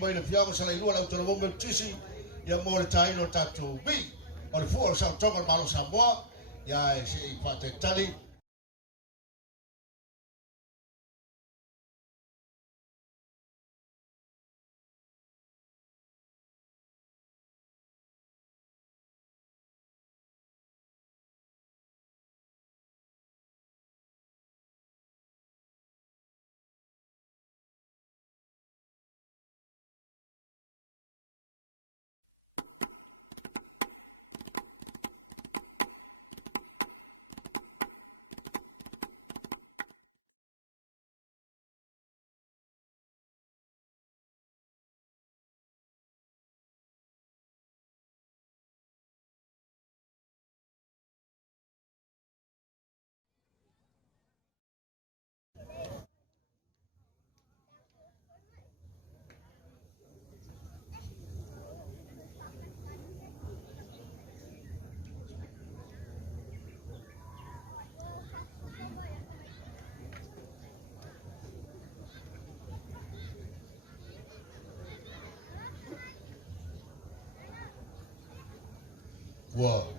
mai le fiago sa le lua la utolo mo tisi ia mo le taino tatu bi o le fu o sa tonga malo Samoa ia e se i fate tali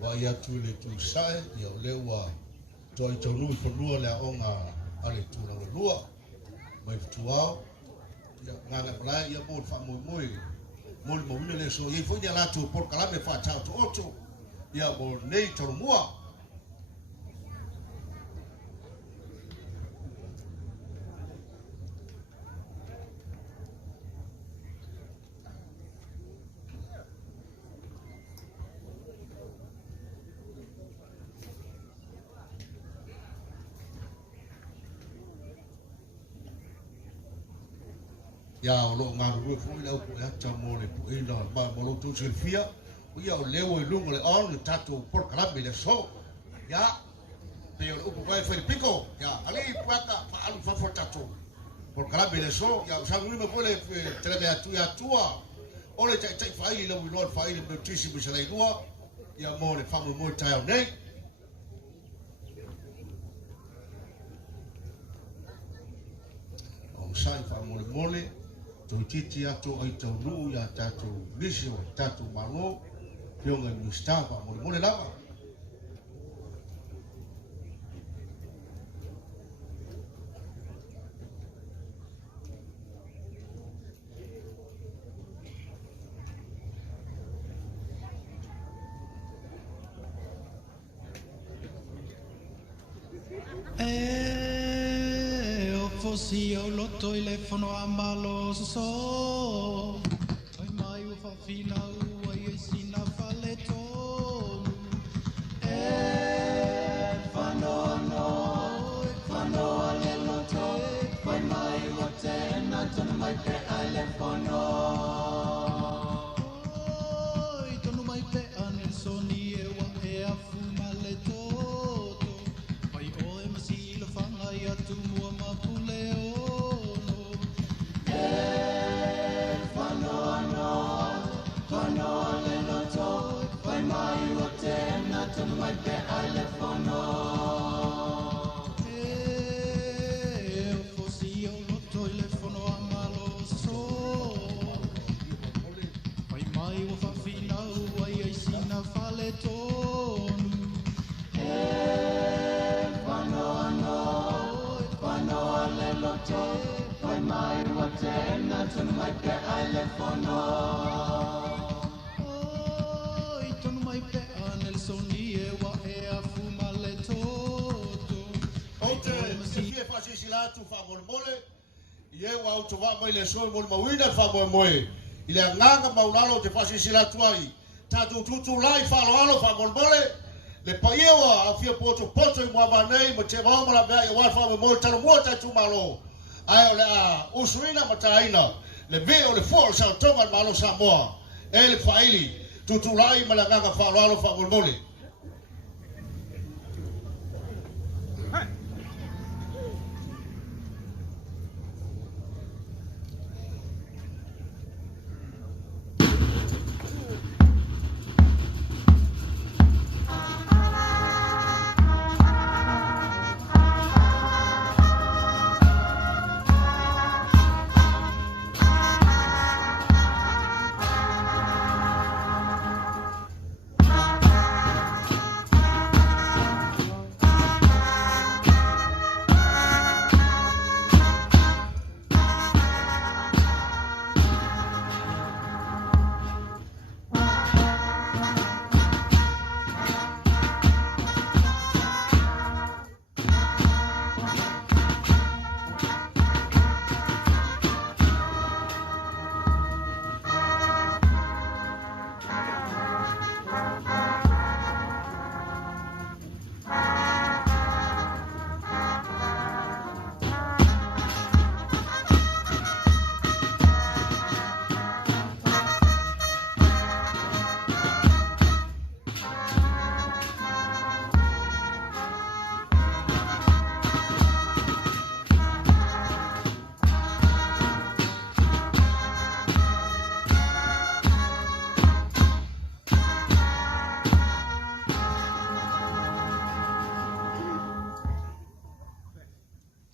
wa ia tu le tu sai ia le wa toi tonu ko lua le onga ale tu na lua mai tuao ia ngana bla ia mo fa mo mo le so ia foi dia la tu por kala me fa chao to ocho ia mo nei to mua ya lo ngaru fu le ku ya chamo le pu ina ba mo lo tu silfia ia o leo e lungo le on tatu por kala me le so ya pero o ku vai fer pico ya ali puaka fa alu fa for tatu por kala me le so ya sa ngui me pole tele me atu ya tua o le tai fai le no fai le tisi me se le lua ya mo le fa mo tai nei o sai fa mo le tu titi atu ai tau lu ya tatu lisi o tatu malo pionga mistava mo le lava Fosi o lo telefono a malo so ai mai u fa fina u ai sina faleto fano ale lo to fai mai u te na ton mai pe ale fano oi ton mai pe anel soni e wa e a fuma le to fai o e masi lo fanga ia tu mua ma mai pe ale fono fosi o lo telefono a malo so vai mai o fa fina u ai sina fale ton fano ale lo to vai mai o te na ton mai pe ale fono tu fa mole ye wa auto va mai le so mo mawina fa moe ile nganga maulalo te fa sila tu ai tatu tutu lai Faalelegapepe fa mole le paiewa a fia poto i mo vanei mo te va mo la ba wa fa mo talo mo ta tu malo ai le a usuina mataina le veo le for sa tonga malo Samoa ele faili tutu lai ma la nganga Faalelegapepe fa mole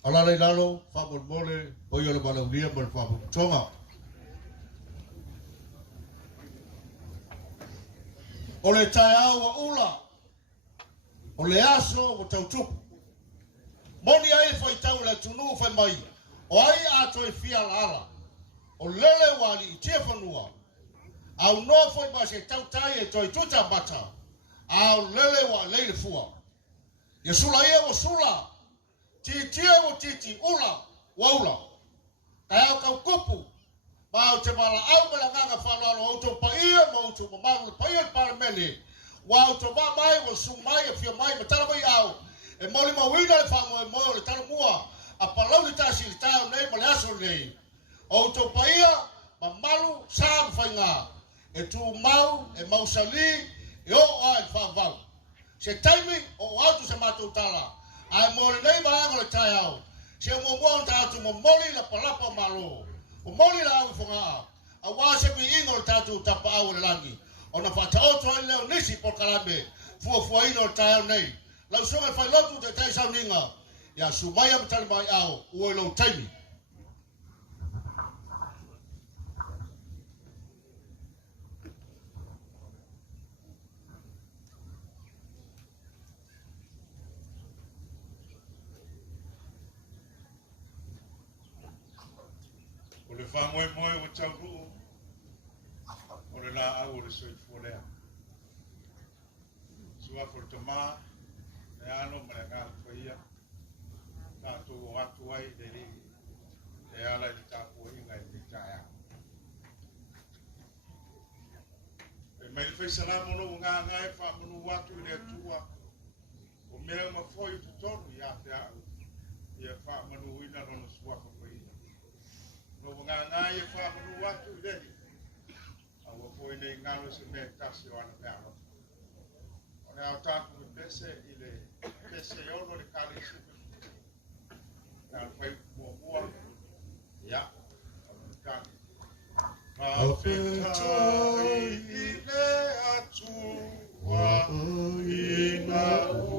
Faalelegapepe, Faamole, Foailalo Palauli, mo le Faatoaga. O le tae au a ula, o le aso o tautupu. Moni ai fai tau le tunu fai mai, o ai ato e fia ala. O lele wali i tia whanua. Au noa fai mai se tau tai e toi tuta bata. Au lele wa leile fua. Ia sula ia o sula. Titia o titi ula wa ula. Kai au kau kupu. Ma o te mala au mele nganga whanalo o to paia ma o to mamaru paia para mele. Wa o to mai o sumai e fia mai ma tala mai au. E moli ma wina le whango e moe le tala mua. A Palauli tasi le tau nei ma le aso nei. O to paia ma malu sam whainga. E tu mau e mausali e o ai whavau. Se taimi o autu se matou tala. Ai mole nei maanga le tai au. Se mo mo tatu mo moli la palapa malo. O moli la au fonga. A wase mi ingo le tatu tapa au le langi. Ona fata oto ai leo nisi por kalame. Fua ino le tai au nei. Lau songa fai lotu te tai sau ninga. Ya sumaya mtali mai au. Ue lo taimi. O le whangoe moe o tau ruu, o le la au o le soifua lea. Sua for tama, le ano ma le ngā whaia, tātou o atu ai le ri, le ala i le tāpua inga i le tāia. E mai le whaisala mono o ngā ngai wha monu watu i le atua, o mea ma foi tu tonu i a te au, i a wha manu ina rono sua whakoina. No ngā e wha manu watu i rehi. A wa foi nei ngalo se me tasi o ana mea no. O ne au tāku me pese i le pese i ono le kare supe. Nā whai mua. Ia. Ma whetai i le atua i ngā ua.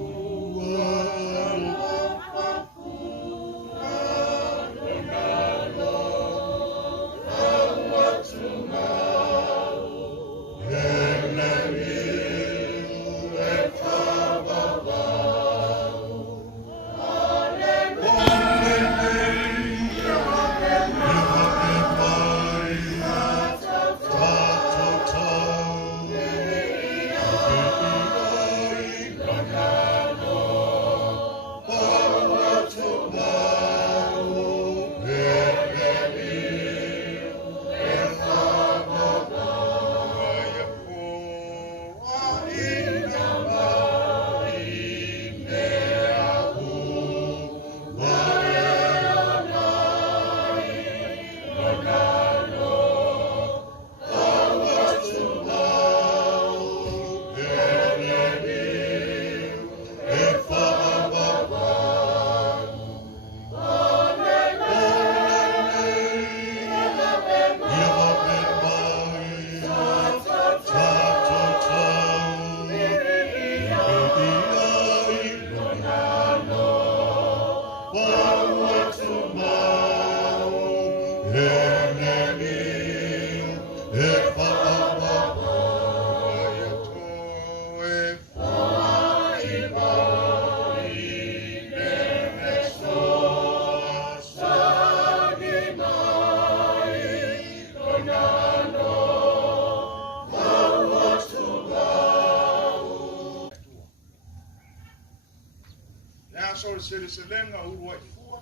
Ulua'i Seleselega Ulua'i fua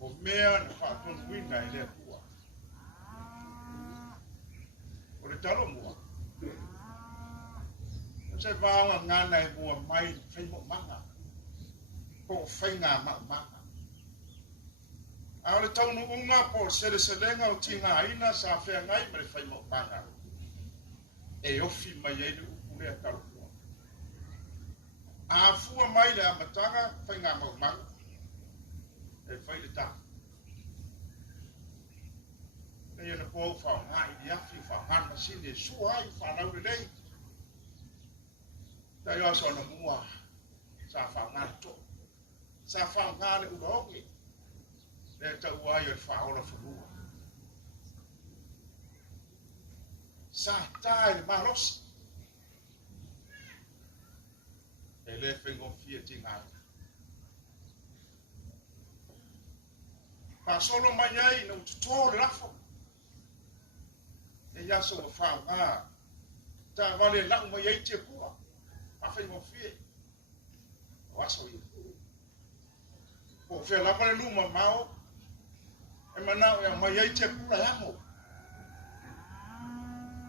o mea na whaatonu wina i lea kua. O le talo mua. O se vāonga ngana e mua mai whaimo manga. Po whainga manga. A o le taunu unga po Seleselega o tinga aina sa whea ngai ma le whaimo manga. E ofi mai e le upulea talo mua. A fua mai le amatanga whainga maumanga. E whai le tā. E ia na pōu whaonga i di afi whaongana sini e sua ai whanau le lei. Tai aso na mua sa whaongana tō. sa whaongane uraoke, le ta uai o whaola whanua. Sa tae le marosi, e le whengofia ti ngāta. Pa solo mai ai na ututore rafo, e yaso o whaonga, ta vale lau mai ai te pua, a whengofia, o aso i. O whea lapare luma mao, e manao e mai ai te pula hamo.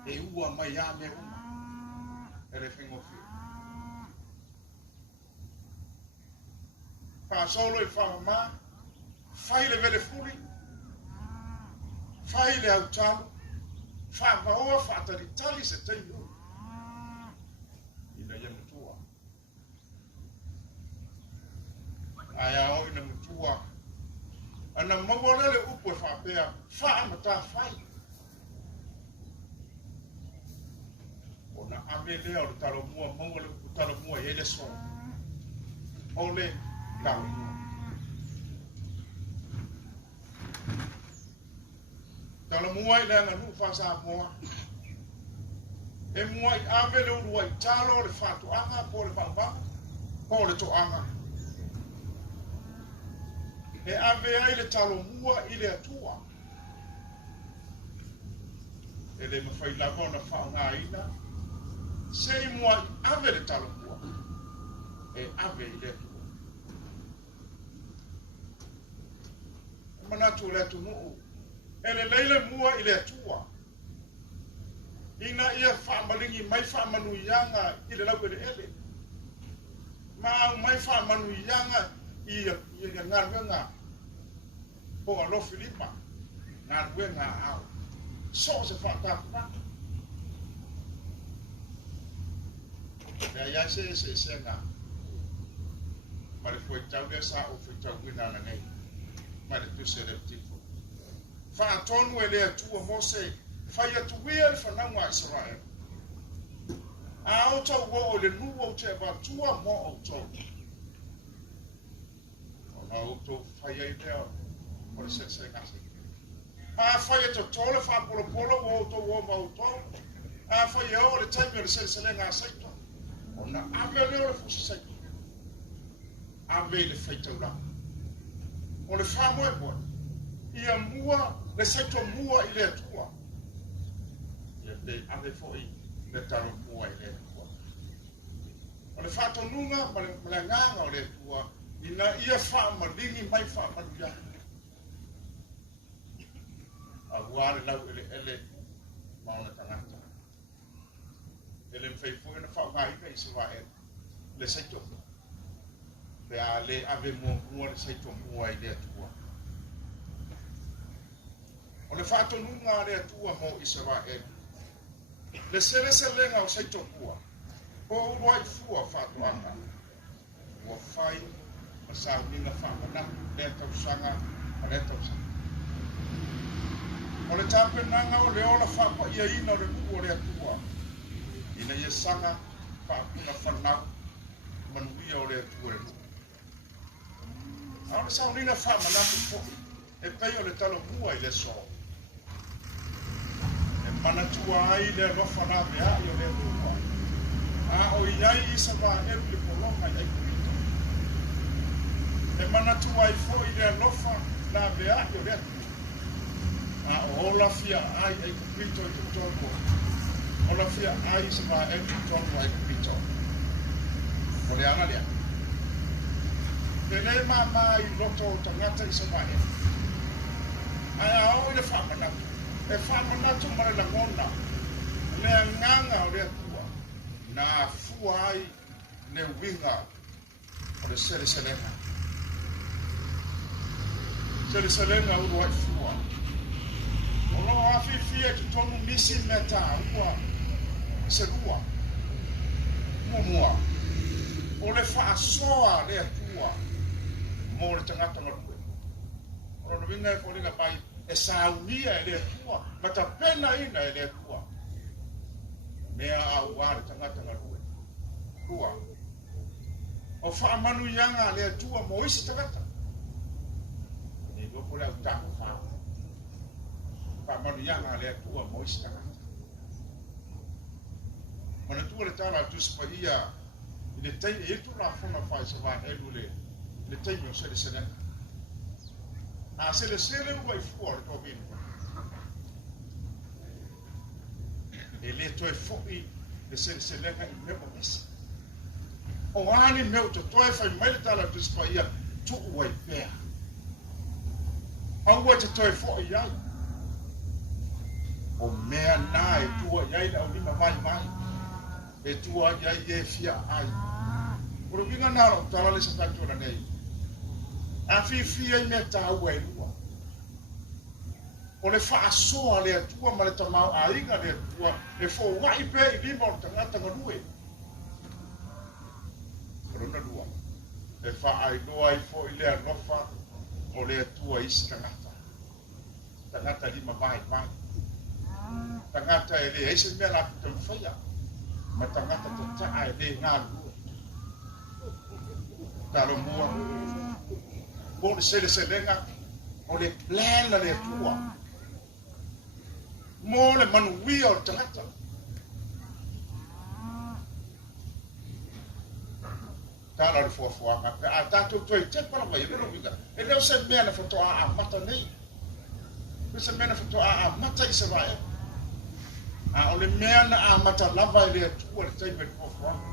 E ua mai a me uma, e re whengofia. Pa solo e whaonga, Faile vele furi, faile au talo, whamaoa whataritali se teio. Ina ia mutua. Aia o ina mutua. Ana mawalele upo e whapea, whaamata whai. Ona ame lea o le talo mua, mawale o talo mua e le so. Ole talo mua. Tala mua i lea nganu whasa mua. E mua i ame le Ulua'i talo le Faatoaga po le Bambam, po le toanga. E ame ai le talo mua i le atua. E le mawhailavo na whaongaina. Se i mua i ame le talo mua. E ame i le atua. E manatu le atu nuu. Ele leile mua i le atua. Ina ia whaamalingi mai whaamanuianga i le lau ele. Ma mai whaamanuianga i ngā ruenga po alo Filipa. Ngā ruenga au. So se whaatapuna. Mea ia se ngā. Ma le whaitau lea sa o whaitau wina na nei. Ma le tu se le tifu. Whaatonu e lea tua Mose, whai atu wea le whananga Israel. A o tau o le nua o te abatua mo o tau. O na o tau whai ai lea o le sese ngase. A whai atu tole whapolopolo o tau o ma o tau. A whai o le taimi o le sese ngase. O na ame leo le fusi saito. Ame le whaitau la. O le whamoe moe. Ia mua, le saito mua i le atua. Ia te ave foi le taro mua i le atua. O le whaatonunga, ma le nganga o le atua, ina ia whaamalingi mai whaamaluia. A ware lau ele maona tangata. Ele mwhaifo ina whaungaika i se wae le saito. Le a le ave mua le saito mua i le atua. O le whaatonunga le atua mo Israel. Le Seleselega o saitokua. O Ulua'i fua Faatoaga. Ua whai, ma saunina whaamana, le tausanga, a le tausanga. O le tāpenanga o le ola whapa ia ina le nuku o le atua. Ina ia sanga, whaapuna whanau, manuia o le atua le nuku. A le saunina whaamana te poki, e pei o le talo mua i le so. Mana tua ai le lofa na mea i o le lua. A o iai isa va ebu le polonga i kupito. E mana tua ai fo i le lofa na mea i o le lua. A o olafia ai kupito i kutongo. Olafia ai isa va ebu kutongo ai kupito. O le ana lea. Pele mama i loto tangata isa va ebu. A o i le whamanatu. E whamanatu mara la ngona, le nganga o le atua, na fuai le winga o le Seleselega. Seleselega Ulua'i fua. O lo awhifia ki tonu misi meta ua se rua. Mua. O le whaasoa le atua, mo le tangata marue. O lo winga e whoringa pai, e saunia e le atua, ma ta pena ina e le atua. Mea au wāre tangata ngarue. Rua. o whaamanu ianga le atua mo isi tangata. Ni loko le utako wha. Whaamanu ianga le atua mo isi tangata. Mana tua le tala tuspa ia i le tei e tu la funa whai sa wā elu le tei o Seleselega. A Seleselega ua i fua le tō vini. E le toi fo'i le Seleselega i mea mesi. O ani meu te toi fai mai le tala tuspa ia tu ua i pēa. Aua te toi fo'i iai. O mea nā e tua iai le au lima mai. E tua iai e fia ai. Oro vinga naro tala le satantua nei. A fia i mea tā ua i lua. O le whaasoa le atua ma le tamau a inga le atua e fo wai pe i lima o tangata nganue. Rona lua. E wha ai loa i fo i le alofa o le atua isi tangata. Tangata lima vai. Tangata e le eise mea la puta mwhaia. Ma tangata te taa e le ngā lua. Talo mua. O le Seleselega o le plan le atua. Mo le manuia o tangata. Tala le fuafuanga. A tātou toi te para mai lero winga. E leo se mea na whatoa a mata nei. Se mea na whatoa a mata i se vai. A o le mea na a mata lava i le atua le taime le fuafuanga.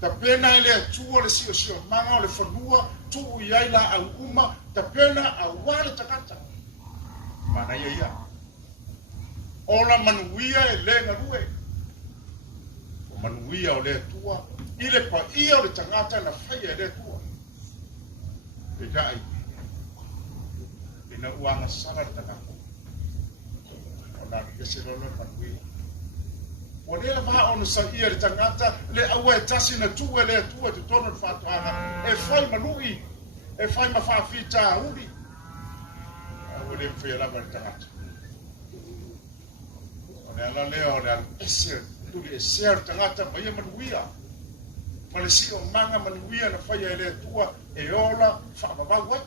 Ta pena i le atua le sio manga o le whanua tuu iai la au uma. Ta pena a wale takata. Mana ia. Ola manuia e le ngarue. O manuia o le atua. I le pa ia o le tangata na whaia e le atua. E dai. Ina uanga sara le tangata. O na kese lolo manuia. O le la maa ono sa ia le tangata. Le aua e tasi na tua le atua te tono le Faatoaga. E whai manui. E whai mawhawhita uri. O le Foailalo le tangata. O le ala leo o le ala ese. Tuli e sea le tangata ma ia manuia. Ma le si o manga manuia na whaia e le atua. E ola whaamamau ai.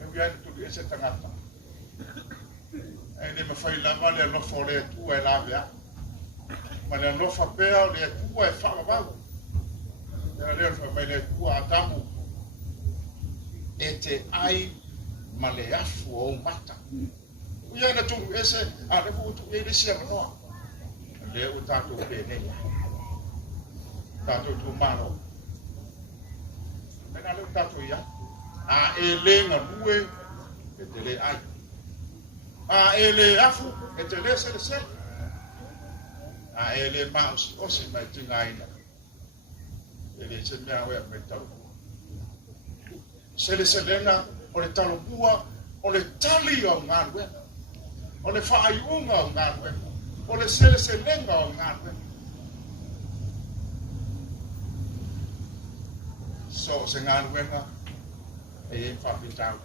E wia e tuli ese tangata. E le mawhailama le alofa o le atua e la mea. Ma le alofa pea o le atua e whaamamau. E leo le atua a tamu. E te ai ma le afu o mata. Ia na tūru ese, a le fuutu e le sia manoa. Le o tātou pēne. Tātou tū mano. Nena le o tātou ia. A e le ngā lue e te le ai. A e le afu e te le se. A e le mausi osi mai tinga ina. E le se mea wea mai tau. Seleselega o le talobua o le tali o ngā luenga. O le whaaiunga o ngā luenga. O le Seleselega o ngā luenga. So se ngā luenga e whawhitau.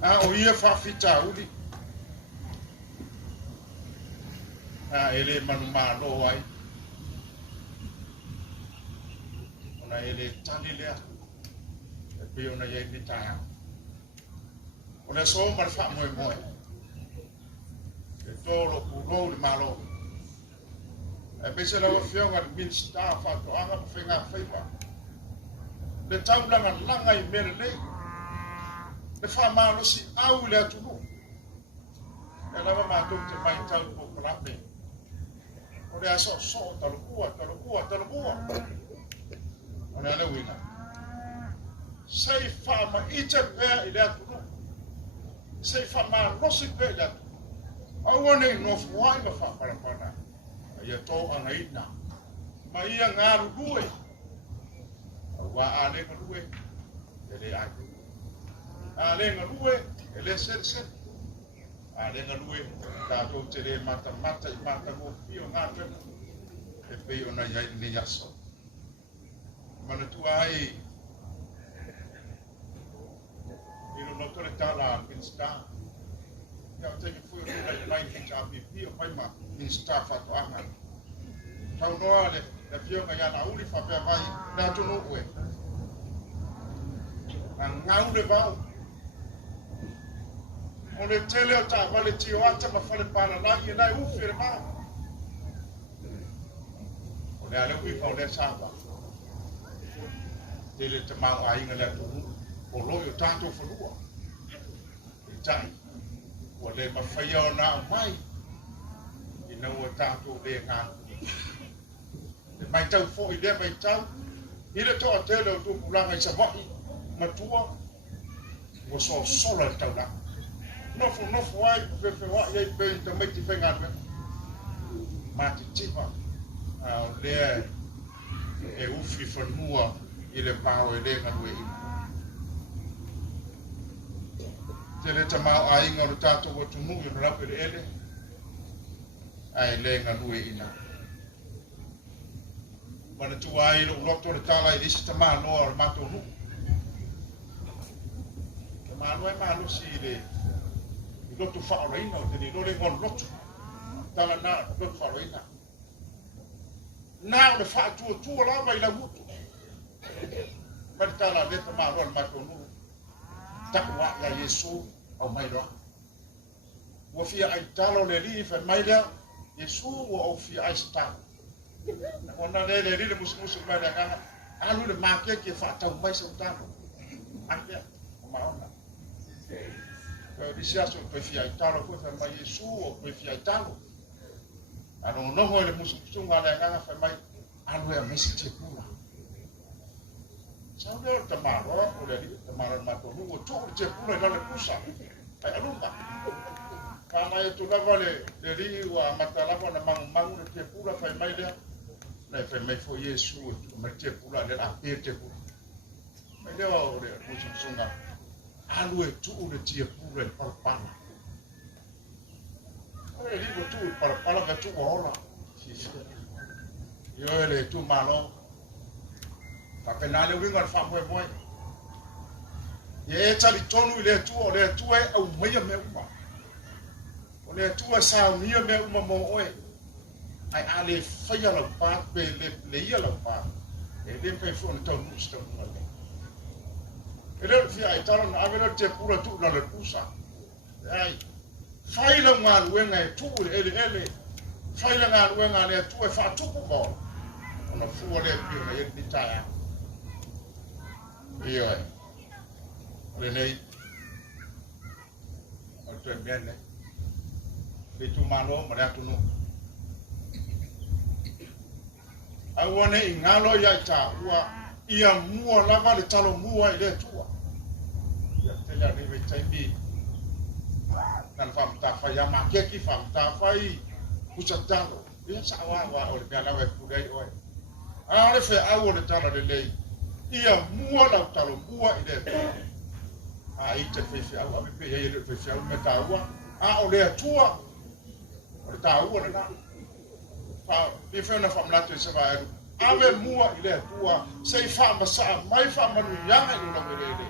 A o ia whawhitau li. A e le manu mālo ai. Ona e le tali lea. Pe ona ye ni taia. Ona so mar fa moe. E tolo ku le malo. E pe se la fionga min sta Faatoaga Faiga Faiva. Le taulanga langa I merele. Le fa malo si au le atunu. E la ma to te mai tau ko prape. Ona aso so talukua. Ona le wina. Sei fama ite pea I le atunu. Sei fama rosi pea I le atunu. Awane no fuai ma fa parapana. Ia tō anga ina. Ma ia ngā rurue. Wa ale ngā rurue. E le ai. Ale ngā rurue. E le sere. Ale ngā rurue. Tātou te le mata I mata ngō pio ngā tēmu. E peo na iai ni aso. Mana tua ai. Ino no tole tala minsta. Ya te fui o lai ki cha pipi o pai ma minsta Faatoaga. tau noa le fio nga yana uli fa pe mai na tunu ue na ngau le vau o le tele o ta vale tio ata ma fale pana la i nai ufi le mai o le ale ui fa o le sapa tele te mau a inga le tunu o loi o tato whanua i tai o le mawhaia o na mai i nau o tato le ngā le mai tau fo i le mai tau i le toa tele o tupulanga i Samoa matua o so sola le tau la nofo ai fefe wa i pe te mai ti whenga me ma ti tipa o le e ufi whanua i le pao e le nganue i tele te mau a inga o le tato o tumu i o rape le ele ai le nganue i na mana tu ai lo loto le tala i isi tama no o mato nu ke malo si le loto whaoreina o tene lore ngon loto tala na loto whaoreina na o le whaatua la mai la mutu ma le tala le tama no o mato nu takwa ya Yesu au mai roa wa fia ai talo le li fa mai la Yesu o fia ai sta ona le le musu mai da kana alu le make ke fa tau mai sa tano ake ma ona disia so pe fia ai talo ko fa mai Yesu o pe fia ai talo ano no ho le musu nga le kana fa mai alu ya mesi te pula Saudara tamaro, udah di tamaro mato nunggu tuh cepule dalam pusat, kayak lupa. Karena itu dah boleh dari wah mata lapa namang mangu cepula kayak mai dia, naik kayak mai for Yesus, cepula dan akhir cepula. Mai dia udah musim sungai, alu itu udah cepula parpala. Jadi betul parpala betul orang. Yo itu malo. Tapi nale winga fa boy boy. Ye tali tonu le tu e au meia me uma. O le tu sa mia me uma mo oe. Ai ale faia la pa be le ia la pa. E le pe fu to musta mo le. E le fi ai talo na avelo te pura tu na le pusa. Ai faila ngal wenga tu ele. Faila ngal wenga le tu e fa tu mo. Ona fu le pi na ye ditaya. Iya, oleh itu biarlah. Itu malu mereka tunu. Awane ingalo ya cawa, ia mua lama le calo mua ile tua. Ya tela ni becaibi. Dan fam tafa ya makeki fam tafa I pusat talo. Ia sawa wa oleh biarlah we kudai oi. Oleh fe awal le talo le lei. Ia mua la talo mua ile a ite fefe au ame pe ia fefe au me taua a o le tua o le taua na pa pe fe na famla te se vai ave mua ile tua sei fa ma sa mai fa manu yanga i no merele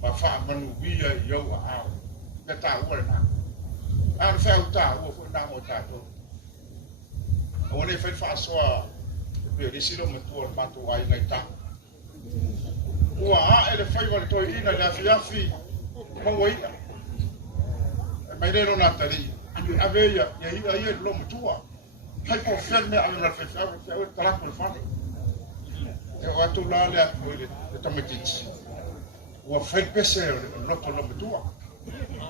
ma fa manu via yo a le taua na a le fe au taua fo na mo tato o le fe fa so pe le silo me tua ma tu ai ngai ta Ua ele faiva le toi ina le afiafi mangoina. Mai rero na tari. Aveia, ia lo mutua. Hai po ferme ave na fefa, o tala por fane. E o atu la le atu le tamatiti. Ua fai pese no to lo mutua.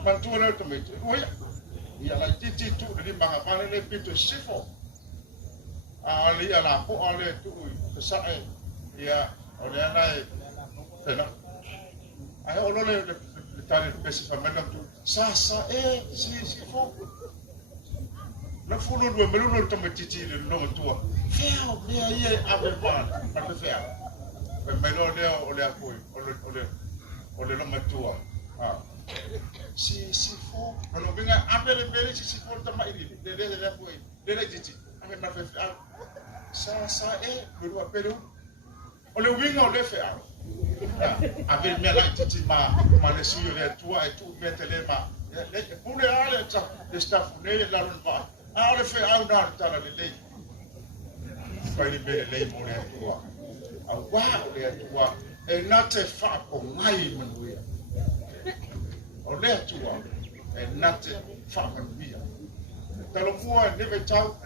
Man tu le tamatiti. Ua ia la titi tu le manga vale le pito sifo. Ali ala po ale tu sa ia ole ana Tela. Ai o le tale pesi famela tu. Sa si fo. Na fulo do meluno tamatiti le no tua. Feo le ai ave ban, pa feo. Pe melo le o le apoi, o le no tua. Ah. Si fo. Ono venga apere pere si fo tamairi. Le apoi. Le titi. Ave ma feo. Sa lo apere. O le winga o le feo. Avec mes activités, ma le suyo le tua et tout mettre les mains. Pour les aller, le staff, la lune va. Ah, le fait, ah, on a le temps de Fai bele lei mo le tua. A wa le tua e na te fa o ngai manuia. O le tua e na te fa manuia. Talo mua e neve tau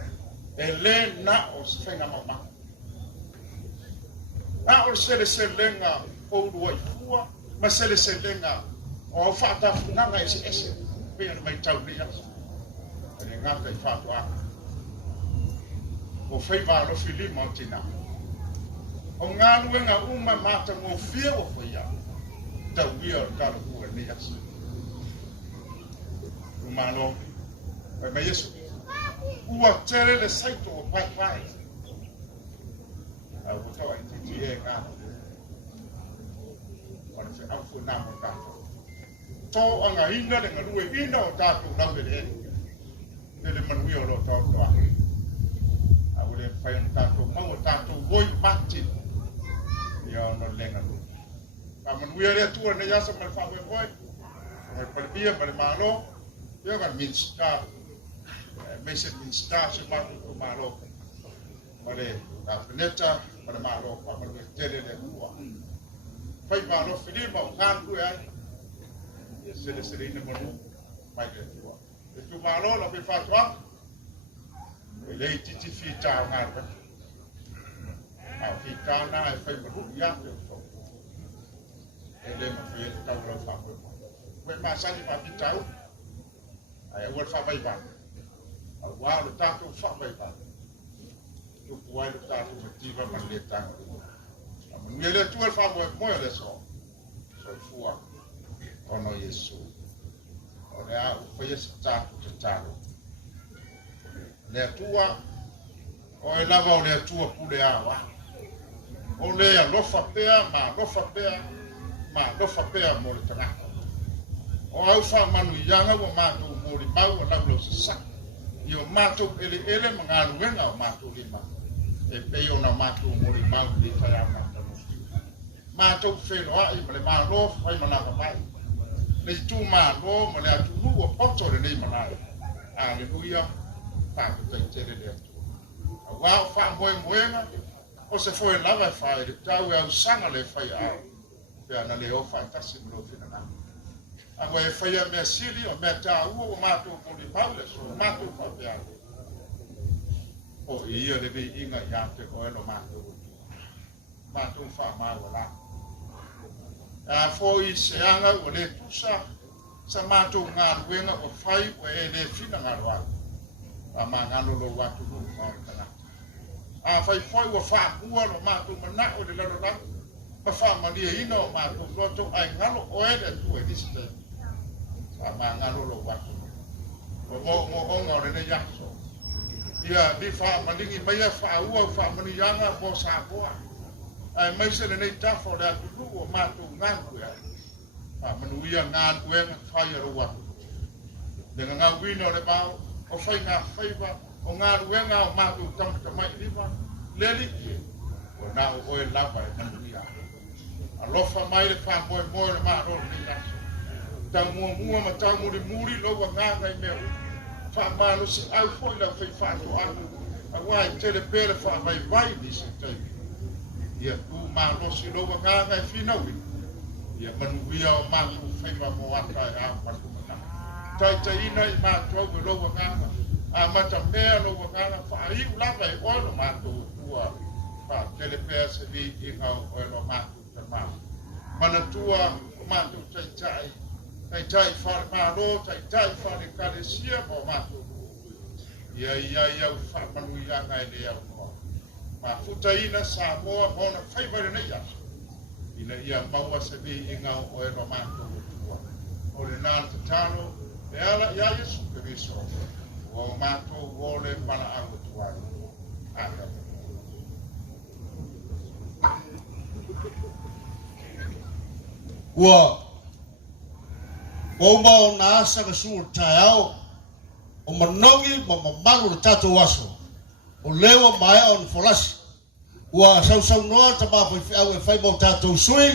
e le na o se whenga mama. A o Seleselega o Ulua'i Fua, ma Seleselega o Faatoaga ese pena mai Taulima. E ngata I Faatoaga. O Faiga Faiva o tina. O ngā luenga uma mata mo fia o whaia. Tauia o tala hua ni asa. Umano, e mai Yesu. Ua tere le saito o pai. Au toa I titi e ngā. Wana se awhu nā mo tātou. Tō anga ina le ngarue ina o tātou lau le heni. Le manui o lo tātou ahi. Au le whai on tātou mau o tātou woi mati. Ia ono lenga lu. Ka manui area tua ne yasa mai whawe woi. Mai palibia, mai malo. Ia kan min star. Mese min star se matu o malo. Mare ka peneta, mare malo, ka manui tere le kua. Faiga Faiva o ngāngu ai. Ia Seleselega manu mai le tua. E tu malo la pe Faatoaga. E lei titi fita o ngāngu. A fita na e whai manu ia te o tō. E le ma whai tau rau whakoi. Koe māsani ma fitau. Ai ua whawaiva. A wāle tātou whawaiva. Tuku ai le tātou mativa ma le tanga. Mwe le tua fa mo le so fua ono Yesu o le a fa Yesu ta le tua o e lava o le tua pu le awa o le a lofa pea mo le tanga o au fa manu yanga o mato mo le mau o lau se sa io mato ele mangalu wenga o mato lima e peo na mato mo le mau le tayama Mātou whenua I male mālo whai manaka mai. Nei tū mālo male atu nua poto re nei manai. Aleluia, tāku tai tere le atu. A wāo wha moenga, o se Foailalo whai re tau e au sanga le whai au. Pea na le o whai tasi mlo whenana. A koe e whai a mea siri o mea tā ua o mātou mori maule, so mātou whai o ia le vei inga ia te koelo mātou. Mātou wha māua la. A foi se anga o le tusa sa mātou ngā ruenga o whai o e le whina ngā roa. A mā ngano lo watu nuu ngā tanga. A whai whai o wha kua lo mātou mana o le lalo lang. Ma wha malia ina o mātou loto ai ngano o e le tu e liste. A mā ngano lo watu nuu. O mo onga o le ne yaso. Ia di wha malingi maia wha ua wha mani yanga po Samoa. Ai mai se nei tafo le atu o mātou ngāngu e. Manuia ngāngu e ngā whai aro watu. Le ngā wino le mau, o Faiga Faiva, o ngā ruenga o mātou tamata mai liwa, le liki. O nā o oe lava e manuia. A lofa mai le wha moe le maa roro nei naso. Tau mua ma tau muri loa ngāngai mea. Wha mālo se au Foailalo whai Faatoaga. A wai Tele pere wha vai ni se teimi. Ia tu mālosi loa ngāngai whinaui. Ia manuia o mātou whaiva mo ata e a matumana. Taitaina I mātou e loa ngānga. A mata mea loa ngānga whaaiu lava e oilo mātou ua. Pa Tele pēr se vi I ngau oilo mātou te mau. Manatua o mātou taitai. Taitai whare mālo, taitai whare kalesia mo mātou. Ia u whamanuia ngai le au. Ma futaina Samoa mona whaivare nei aso. Ina ia maua se vi I ngau o e no mātou utua. O le nā te tano, e ala ia Yesu Keriso. O mātou o le mana au tuai. Ata. Ua, o mao na asa ka suur tai au, o manongi ma mamaru le tatou aso. O lewa mai on folasi. Ua sau noa ta mapo I au e whai mo tātou sui,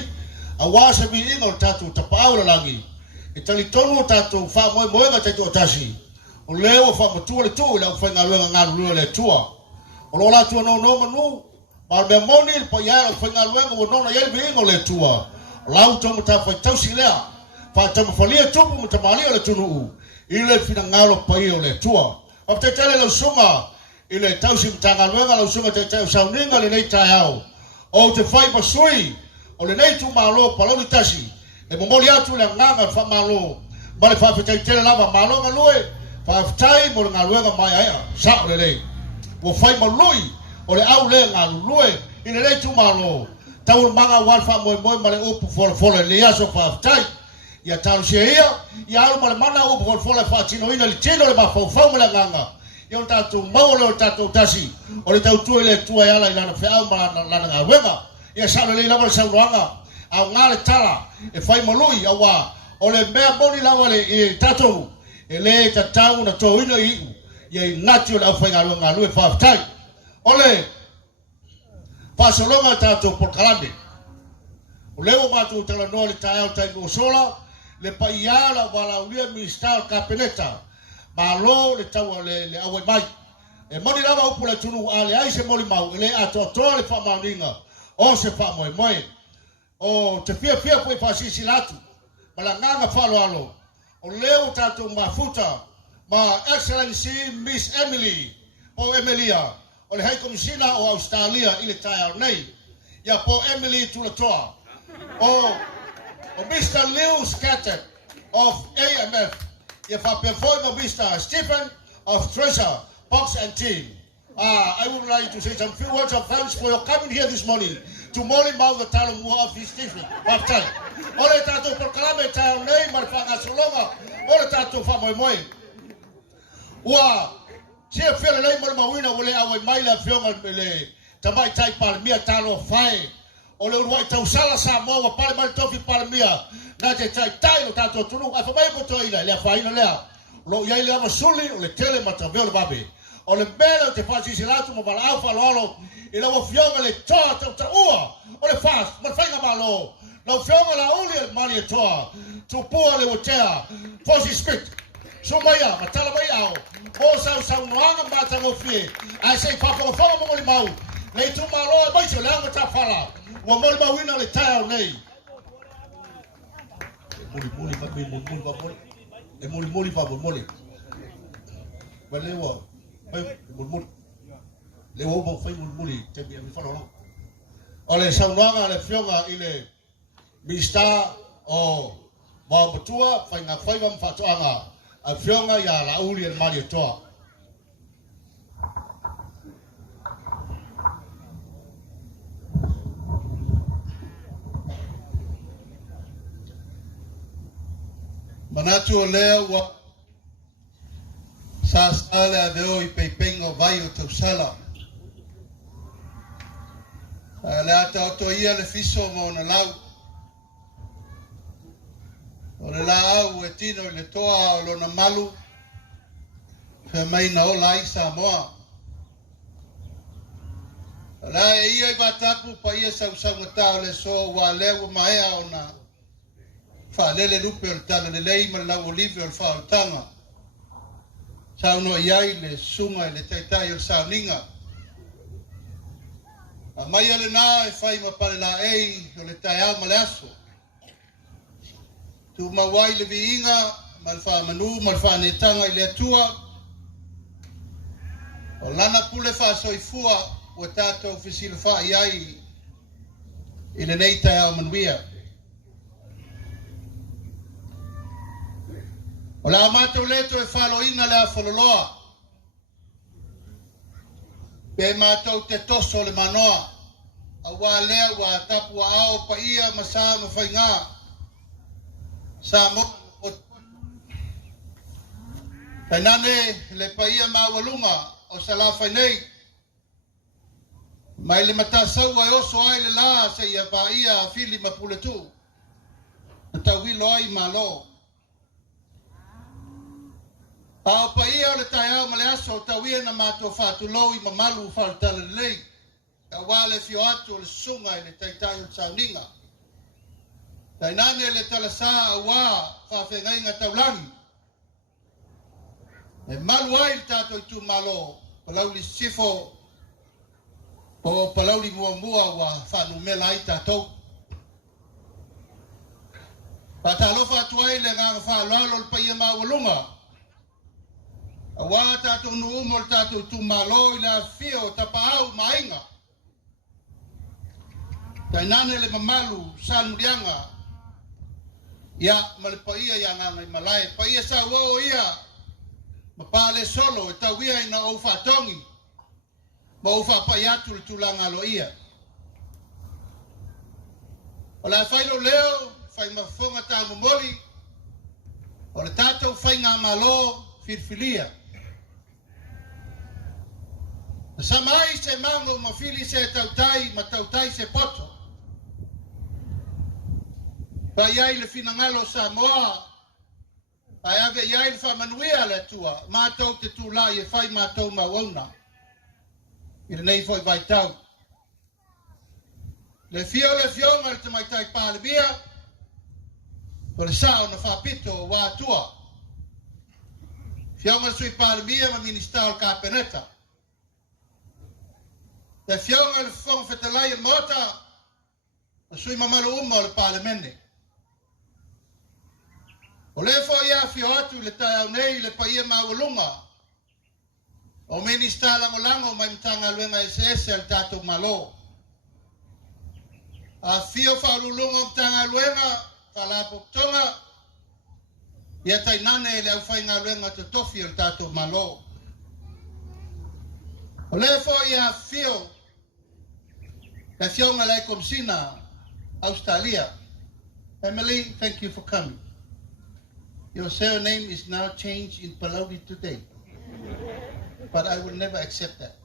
a wasa mi inga o tātou ta paula langi. E tali tonu o tātou wha moe ngā taitu o tasi. O leo wha matua le tū, ila whai ngā luenga ngā rua le tua. O lo la tua no manu. Ma me moni po ia fa ngaluenga o no na ia vingo le tua. Lau tomo ta fa tausi lea. Fa tomo fa lia tupu mo ta mali le tunu. Ile fina ngalo pa ia le tua. O te tele lo sunga. Ile tausi mta ngaluenga lo sunga te tau sauninga le nei tai au. O te fai pa sui. O le nei tu malo Palauli tasi. Le momoli atu le nganga fa malo. Ma le fa te tele lava malo ngalue. Fa tai mo ngaluenga mai ai. Sa le nei. Wo fai malui. O le au le ngalue. Ile nei tu malo. Tau manga wal fa mo ma le upu fole le aso fa tai. Ia tau sia ia alu male mana upu fole fa tino ina le tino le ma fa le nganga. Ia tatu mau le tatu tasi. O le tau tu le tua ia la ina fe au ma la nga wenga. Ia sa le lava le sauanga. Au ngale tala e fai malui awa. O le mea boni lava le e tatu. E le tatau na to ina i. Ia nati o le au fai ngalu e fa tai. O le pasolonga tatu por kalande. O leo matu tala no le tai tai mo sola le paiala wala ulia minister kapeleta. Malo le tau le awe mai. E moni lava upu le tunu ale ai se moli mau le ato le fa maninga. O se fa moe. O te fia pui fa sisi latu. Malanganga Faailalo. O leo tatu mafuta ma Excellency Miss Emily o Emilia. O le hai komisina o Australia ile tai nei. Ya po Emily tulatoa. O Mr. Lewis Catton of AMF. If I perform Mr. Stephen of Treasure, Box and Team. I would like to say some few words of thanks for your coming here this morning to Molly Mau the Taulima of this evening. What time? Ole tatu proclame tayo nei marfanga solonga. Ole tatu fa moi. Wa sia fele nei mo mawina ole awe mai la fionga le tamai tai palmia talo fai. Ole Ulua'i tausala Samoa pale mal tofi palmia. Na te tai o tato tunu a fa mai ko toila le fa ina lea. Lo ia le amasuli o le tele mataveo le babe. O le bela te fa sisi latu mo bala Faalelegapepe. Ila wo fionga le toa ta ua. O le fast ma fainga malo. Lo fionga la uli le mali toa. Tu pua le wotea. Fosi spit. Sumaya matala mai au. O sa noanga mata ngo fie. Ai sei fa mo le mau. Le tu malo mai se la ta fala. Wa mo ma wina le tai nei. Muli fa muli. E muli fa muli. Valewa. Muli. Lewo bo fai muli te mi fa no. Ole sauanga le fionga ile mista o wa betua Faiga Faiva Faatoaga. A fionga ya la uli el mali toa. Manatu o lea wa sa stale a veo I peipengo vai o tausala. Le ata o toia le fiso mo na lau. O le la au e tino I le toa o lo na malu. Fe mai na Ulua'i Samoa. La e ia I vatapu pa ia sau ngata o le so wa leo maea o na Faalele lupe o le tala le lei ma le lau olive o le whaotanga. Sau no iai le sunga I le taitai o le sauninga. A mai ale nā e whai ma pare la ei o le tai au ma le aso. Tu mawai le viinga ma le whaamanu ma le whaanetanga I le atua. O lana pule whaasoifua o tātou whisila wha iai I le nei tai au manuia. O la amato leto e whaloina le a whaloloa. Pe mātou te toso le manoa. A wā lea wā tapu a ao pa ia ma sā ma whainga. Sā mo o tainane le pa ia ma walunga o sa la whainei. Mai le matasau ai oso ai le la se ia pa ia a fili ma pule tu. Na tau wilo ai ma lo. Pao pa ia o le tai au ma le aso o tau ia na mātou whātulou I mamalu whautala lei. Ka wale fio atu o le sunga I le taitai o tauninga. Tainane le talasā a wā whawhengainga taulangi. E malu ai le tātou I tu malo. Palauli sifo o Palauli mua wa whanumela ai tātou. Patalofa atuai le ngā Faalelegapepe le paia mawalunga. Awa tātou nuumo le tātou tumalo I le afio tapaau mainga. Tainane le mamalu sanurianga. Ia ma le paia ia nganga I Malae. Paia sa uo ia. Ma pale solo e tauia ina o fatongi. Ma o fapai atu le tulanga lo ia. O la failo leo. Fai mafonga ta momoli o le tatou fai ngā malo filfilia. Sa mai se mango mafili se tautai ma tautai se poto. Pai ai le finangalo Samoa ai ave iai le whamanuia le tua mātou te tūlai e fai mātou mawauna I le nei foi vai tau. Le fionga le tamaitai pālebia o le sao na whapito o wātua. Fionga sui pālemia ma minista o kāpeneta. Te fionga le whonga whetalai e mota na sui mamalo o le pālemene. O le fo ia fio atu le tai au nei le paia mawalunga. O minista lango mai mtanga luenga SS al tātou malo. A fio whaululunga mtanga luenga Falapo tonga ia tainane le au whainga luenga te tofi o tātou malo. O le fo ia fio le fionga lai komsina Australia. Emily, thank you for coming. Your surname is now changed in Palauli today. But I will never accept that.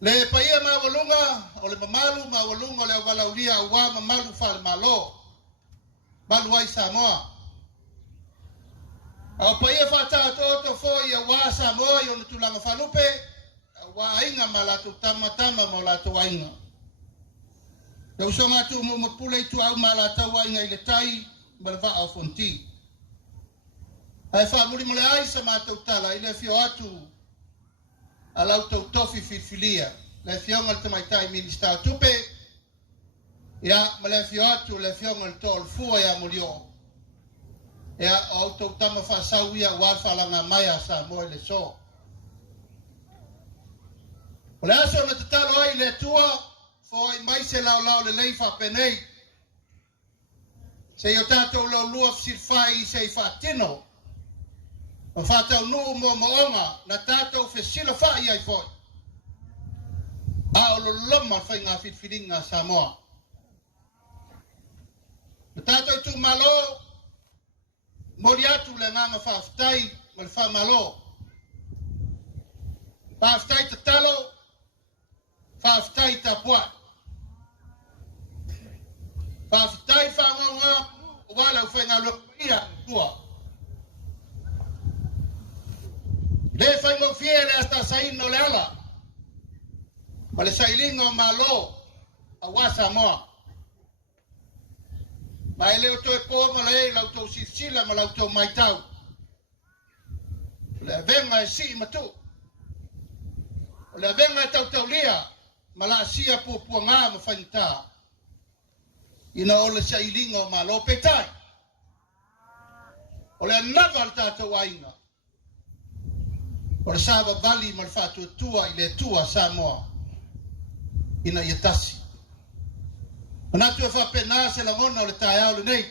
Le paia mawalunga o le mamalu mawalunga o le walauria wa mamalu fal malo. Baluai Samoa. O paia fata toto fo ia wa Samoa yo tulanga falupe wa ainga malatu tama mo latu ainga. Te usonga tu mo mapule tu au malata wa inga ile tai malva au fonti. Ai fa muri mole ai sa mata tala ile fio atu alau tau tofi filfilia. Le fionga le tamaitai minista tupe. Ia ma le fio atu le fionga le tol fua ia mulio. Ia o tau tama whasau ia walwhalanga mai a Samoa le so. O le aso na tatalo ai le tua fo ai mai se lau le leifa penei. Se yo tātou lau lua fsirfai se I whatino. Ma whatau nuu mo moonga na tātou whesila whai ai foi. A o lo loma whai ngā whitwhiringa Samoa. Na tātou tu malo, mori atu le nganga whawhtai ma le whamalo. Whawhtai ta talo, whawhtai ta puat. Whawhtai whangonga, wala u whainga lukia tua. Le whaingo fiere hasta saino le ala. Ma le sailingo malo a wa Samoa. Ma e leo toe po ma le lau tau sisila ma lau tau maitau. Le venga e si matu. Le venga e tau lia ma la Siapo puanga ma whainta. Ina o le sailingo malo petai. O le naval tātou aina. O le sāwa vali ma le whātua tua I le tua Samoa. Ina ia tasi. Manatu e whapena se la ngona o le tae au le nei.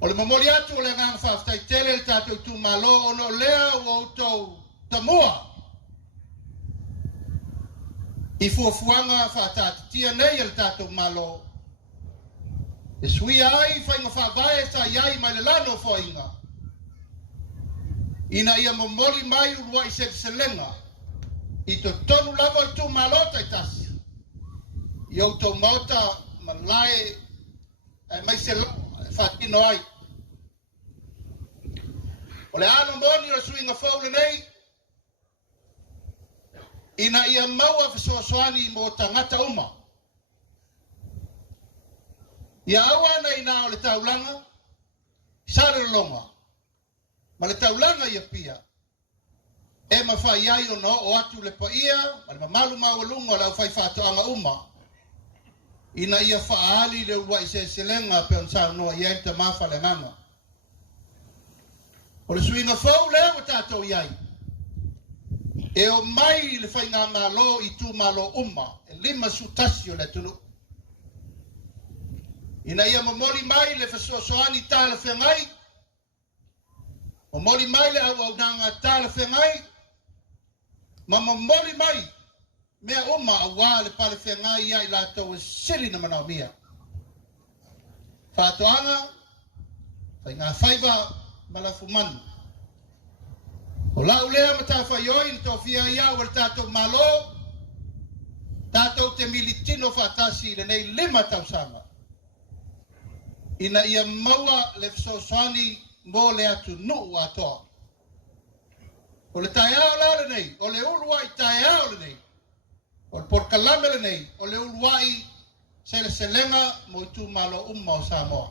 O le mamori atu o le ngang whaftai tele le tātou tu malo ono lea o autou tamua. I fuafuanga whatatatia nei le tātou malo. E sui ai whainga whavae sa iai mai le lano foinga. Ina ia momoli mai Ulua'i Seleselega. I to tonu lava I tu malota I tasi. I auto mauta Malae mai se whatino ai. O le ano moni o suinga whaule nei. Ina ia maua whasoasoani mo tangata uma. Ia awana ina o le taulanga. Sare longa. Ma le taulanga ia pia. E mawhai ai o no o atu le paia, ma le mamalu mawalunga lau whai Faatoaga uma. Ina ia Faaali le Ulua'i Seleselega pe on sa no ia te Faaalegaga. O le suinga fau le o tātou iai. E o mai le whainga malo I tu malo uma, e 5 sutasi o le tunu. Ina ia mamoli mai le fasosoani tā le whengai. O moli mai le au nanga tā le whengai. Ma mamoli mai, mea uma a wā le pale whengai ia I lātou e siri na manau mia. Faatoaga, Faiga Faiva, ma Lafumanu. O lau lea ma tā whaioi ni tō whia ia o le tātou malo, tātou te militino whātasi le nei 5 tausanga. Ina ia maua le fsoswani mo le atu nuu atoa. O le taiao la nei, o le Ulua'i taiao le nei, o le porkalame le nei, o le Ulua'i Seleselega mo I tu malo uma o Samoa.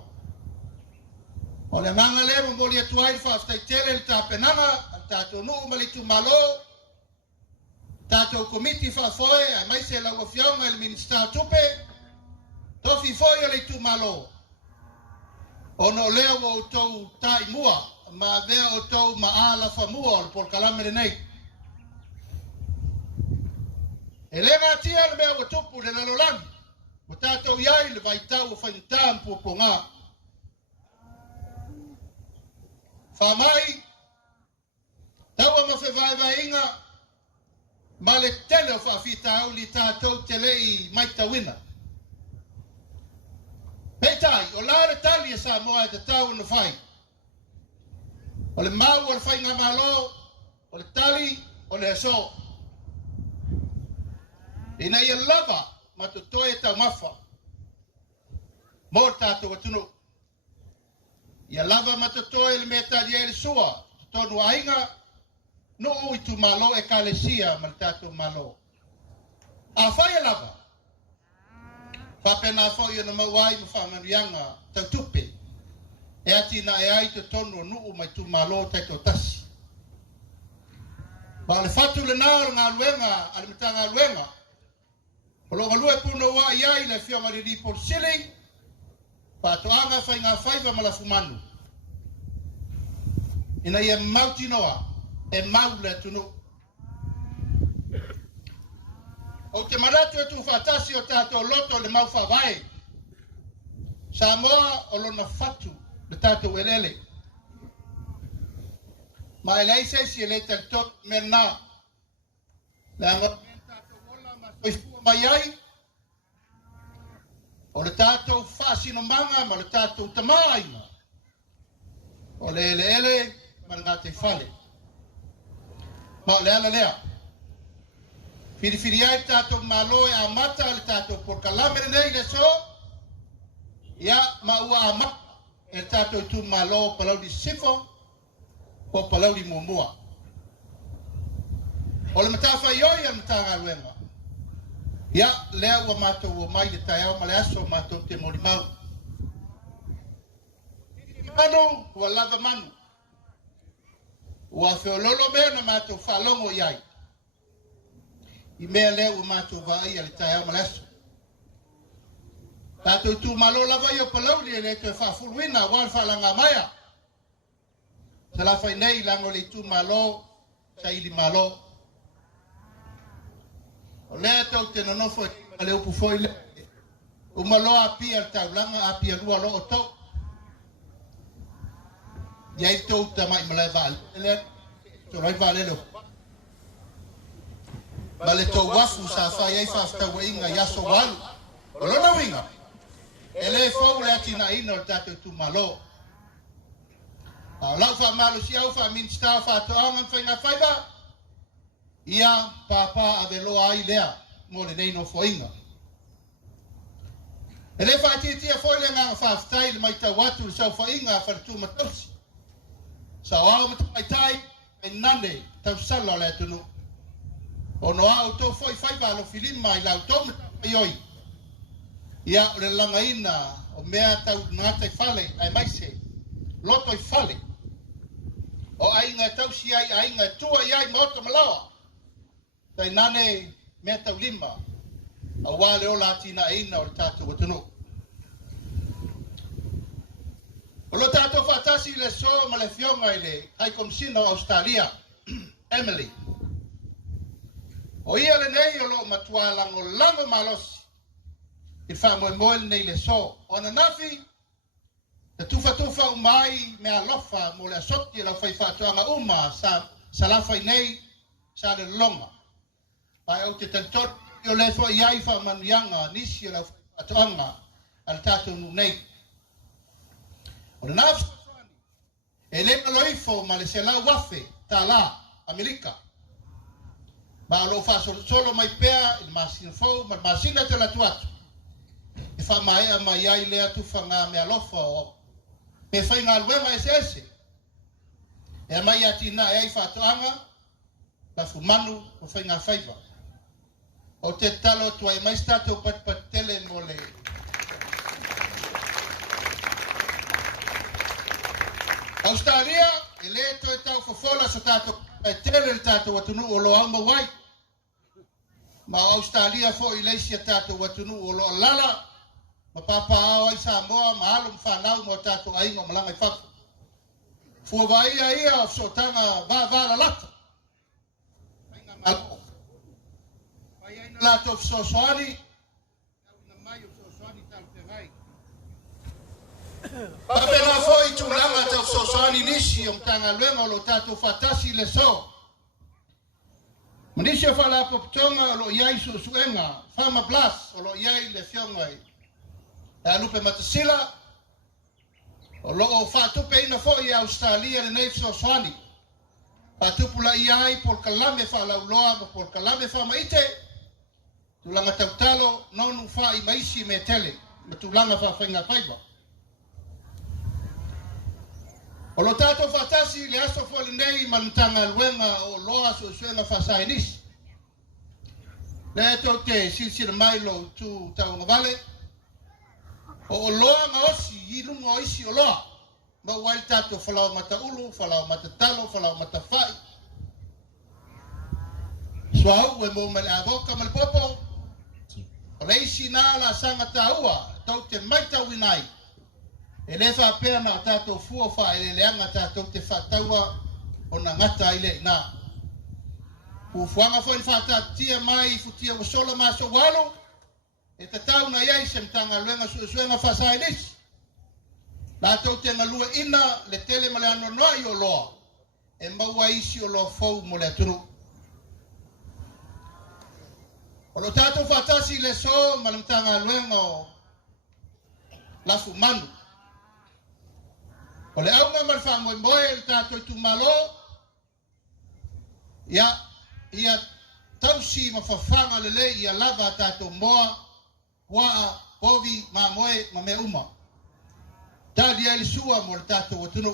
O le manga le mo li atu ai whaftai Tele le tāpenaga, tātou nuu ma le tu malo, tātou komiti whafoe, a mai se lau fiaunga le minister tupe, tofi foi o le tu malo. Ono leo o tau tai mua, ma vea o tau maala famua o le porkalame le nei. E lenga tia le mea o tupu le nalolang, o tātou iai le vaitau o whaintaan puponga. Whamai, taua mawhewaiwa inga, ma le tele o whawhita au li tātou Tele I maitawina. Peitai, o lare tali e Samoa e te tau no whai. O le mau o le whainga malo, o le tali, o le so. Ina ia lava, ma to toe tau mafa. Mo tātou atunu. Ia lava ma to toe le mea tali e le sua. Tonu ainga, no ui tu malo e kalesia ma le tātou malo. A whai e lava. Whapena fo I na mawai ma whamanianga tau tupe. E ati na e ai te tonu nuu mai tu malo tai to tasi. Ma le fatu le nao ngā luenga, ale mita ngā luenga. Polo ngalue puno wa iai le fia mariri por sili, Faatoaga Faiga Faiva ma Lafumanu. Ina ia mauti noa, e mau le tunu. O te maratu e tu whatasi o tātou loto le mau whawai. Samoa o lona fatu le tātou elele. Ma elei seisi e le tātou mena. Le anga tātou ola ma soifua mai ai. O le tātou whaasino manga ma le tātou tamaina. O le ele ma ngā te whale. Ma le ala lea. Firi ai tātou malo e amata le tātou porkalame nei le so. Ia maua amata e tātou tu malo Palauli sifo o Palauli muamua. O le matafa ioi a matanga luenga. Ia lea ua mātou o mai le taiao ma le aso mātou te morimau. Manu ua lava manu. Ua whiololo mea na mātou whalongo iai. I mea leo mātou vai ale tai au malaso. Tātou tu malo lava I o Palauli e le toi whafuluina wān whalanga maia. Sa la whai nei lango le tu malo, sa ili malo. O lea tau te nonofo e le upu foile. O malo api al taulanga api alua lo o tau. Iai tau tamai Malae Faalele. Torai Faalele. Ma le tau wafu sa whai ei whaftaua inga yaso walu. O lona winga. E le fau le ati na ina o tātou tu malo. Lau wha malo si au wha minsta Faatoaga Faiga Faiva. Ia papa ave loa ai lea mo le nei no foinga. E le wha titia foi le ngā whaftai le mai tau watu le sau whainga whartu matausi. Sa wao mataitai e nane tau salo le tunu. O no au tō foi Faiva alo filima I lau tō mataioi. Ia o le langa ina o mea tau ngātai whale ai maise. Loto I whale. o ainga tausi ai ainga tua iai maota malawa. Tai nane mea Taulima, a wale o latina ina o le tātou watunu. O lo tātou whatasi le so ma le fionga i le hai komsina o Australia, Emily. O ia le nei o lo matua lango malosi, i whamoe nei le so. O na nafi, te tufa umai mea lofa mo le asoti la fai Faatoaga uma sa lafai nei sa le longa. Pai au te tantot i o le fo iai whamanuianga nisi la Faatoaga al tātou nu nei. O le nafi, e le maloifo ma le se la wafe ta la Amerika. Ma lo fa solo mai pea il masina fo ma masina te la tuatu. E fa mai mai ai le atu fanga me alofa o pe fai ngā luenga ese. E mai ati na e ai Faatoaga, Lafumanu o Faiga Faiva. O te talo tua e mai stato pat Tele mo le. Australia, e le to e tau fofola so tato e Tele le tato watunu o lo alma wai. Ma Australia fo i leisia tato watunu o lo lala. Ma papa au ai Samoa ma alo mfanau mo tato aingo malanga i fatu. Fua vai ia o so tanga va la lata. Mainga malo. Vai ai na lata o so soani. Na mai o so soani tau te ngai. Pape na fo i tulanga tau so soani nisi o tanga luenga o lo tato fatasi le so. Manisi o fala poptonga o lo iai suenga. Fama blas o lo iai le fiongai. E lupe matasila, o loo whātupe ina fo i Australia le nei so soani. Whātupula i ai por kalame whalauloa ma por kalame whamaite. Tulanga tautalo, nonu wha i maisi me Tele, ma tulanga Faiga Faiva. O lo tātou whatasi le aso fo le nei malutanga luenga o loa so suenga whasainis. Le to te silsira mailo tu tau ngavale. O loa nga osi, i lunga o isi o loa. Ma wail tato whalau mata ulu, whalau mata talo, whalau mata whai. Swau, e mo mele avoka mele popo. Reisi nā la sanga taua, tau te maita winai. E le whapea na o tato fua Faaileanga tato te whataua o na ngata i le nā. Ufuanga fo i whatatia mai, futia o sola maso walo. E te tau na iai se mtanga luenga suenga whasainis. La tau te ngalua ina le Tele ma le ano noa i o loa. E maua isi o loa fau mo le aturu. O lo tātou whatasi le so ma le mtanga luenga o Lafumanu. O le aunga marwha moe moe le tātou tu malo. Ia tausi ma whawhanga le le ia lava tātou moa. Waa, povi, ma moe, ma me uma. Tali ai sua mo le tātou watunu.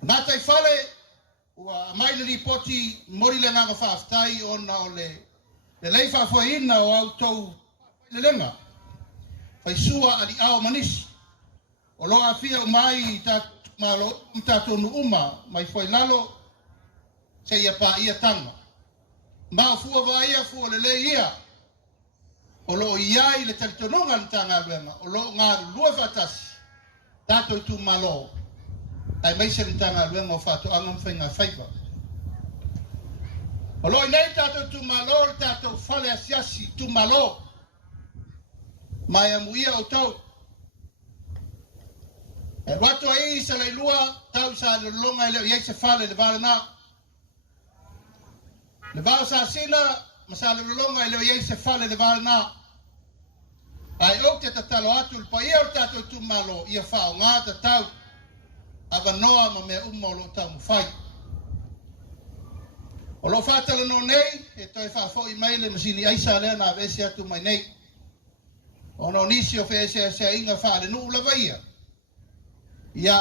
Matai whale, ua mai le ripoti mori le nganga whaaftai ona o le lei whaafoina o autou Failelenga. Whai sua ali ao manisi. O loa fia umai tātou nu uma, mai Foailalo, se ia pa ia tanga. Ma fua va ia fua le le ia. O lo iai le talitononga ni tanga luenga. O lo ngā lua whatasi. Tātou tu malo. Ai maise ni tanga luenga o Faatoaga ma Faiga Faiva. O lo inei tātou tu malo, tātou whale asiasi tu malo. Mai amuia o tau. E wato ai sa leilua, tau sa le longa i iai se whale le vale nā. Le vale sa sina, masa le longa i leo iei se whale le vale nā. Ai o te tatalo atu, pa ia o tātou tu malo, ia whao ngā ta tau, ava noa ma mea uma o lo tau mwhai. O lo whātala no nei, e toi whafo i maile masini aisa lea nā vese atu mai nei. O no nisi o whese se inga whale nu ula vaia. Ia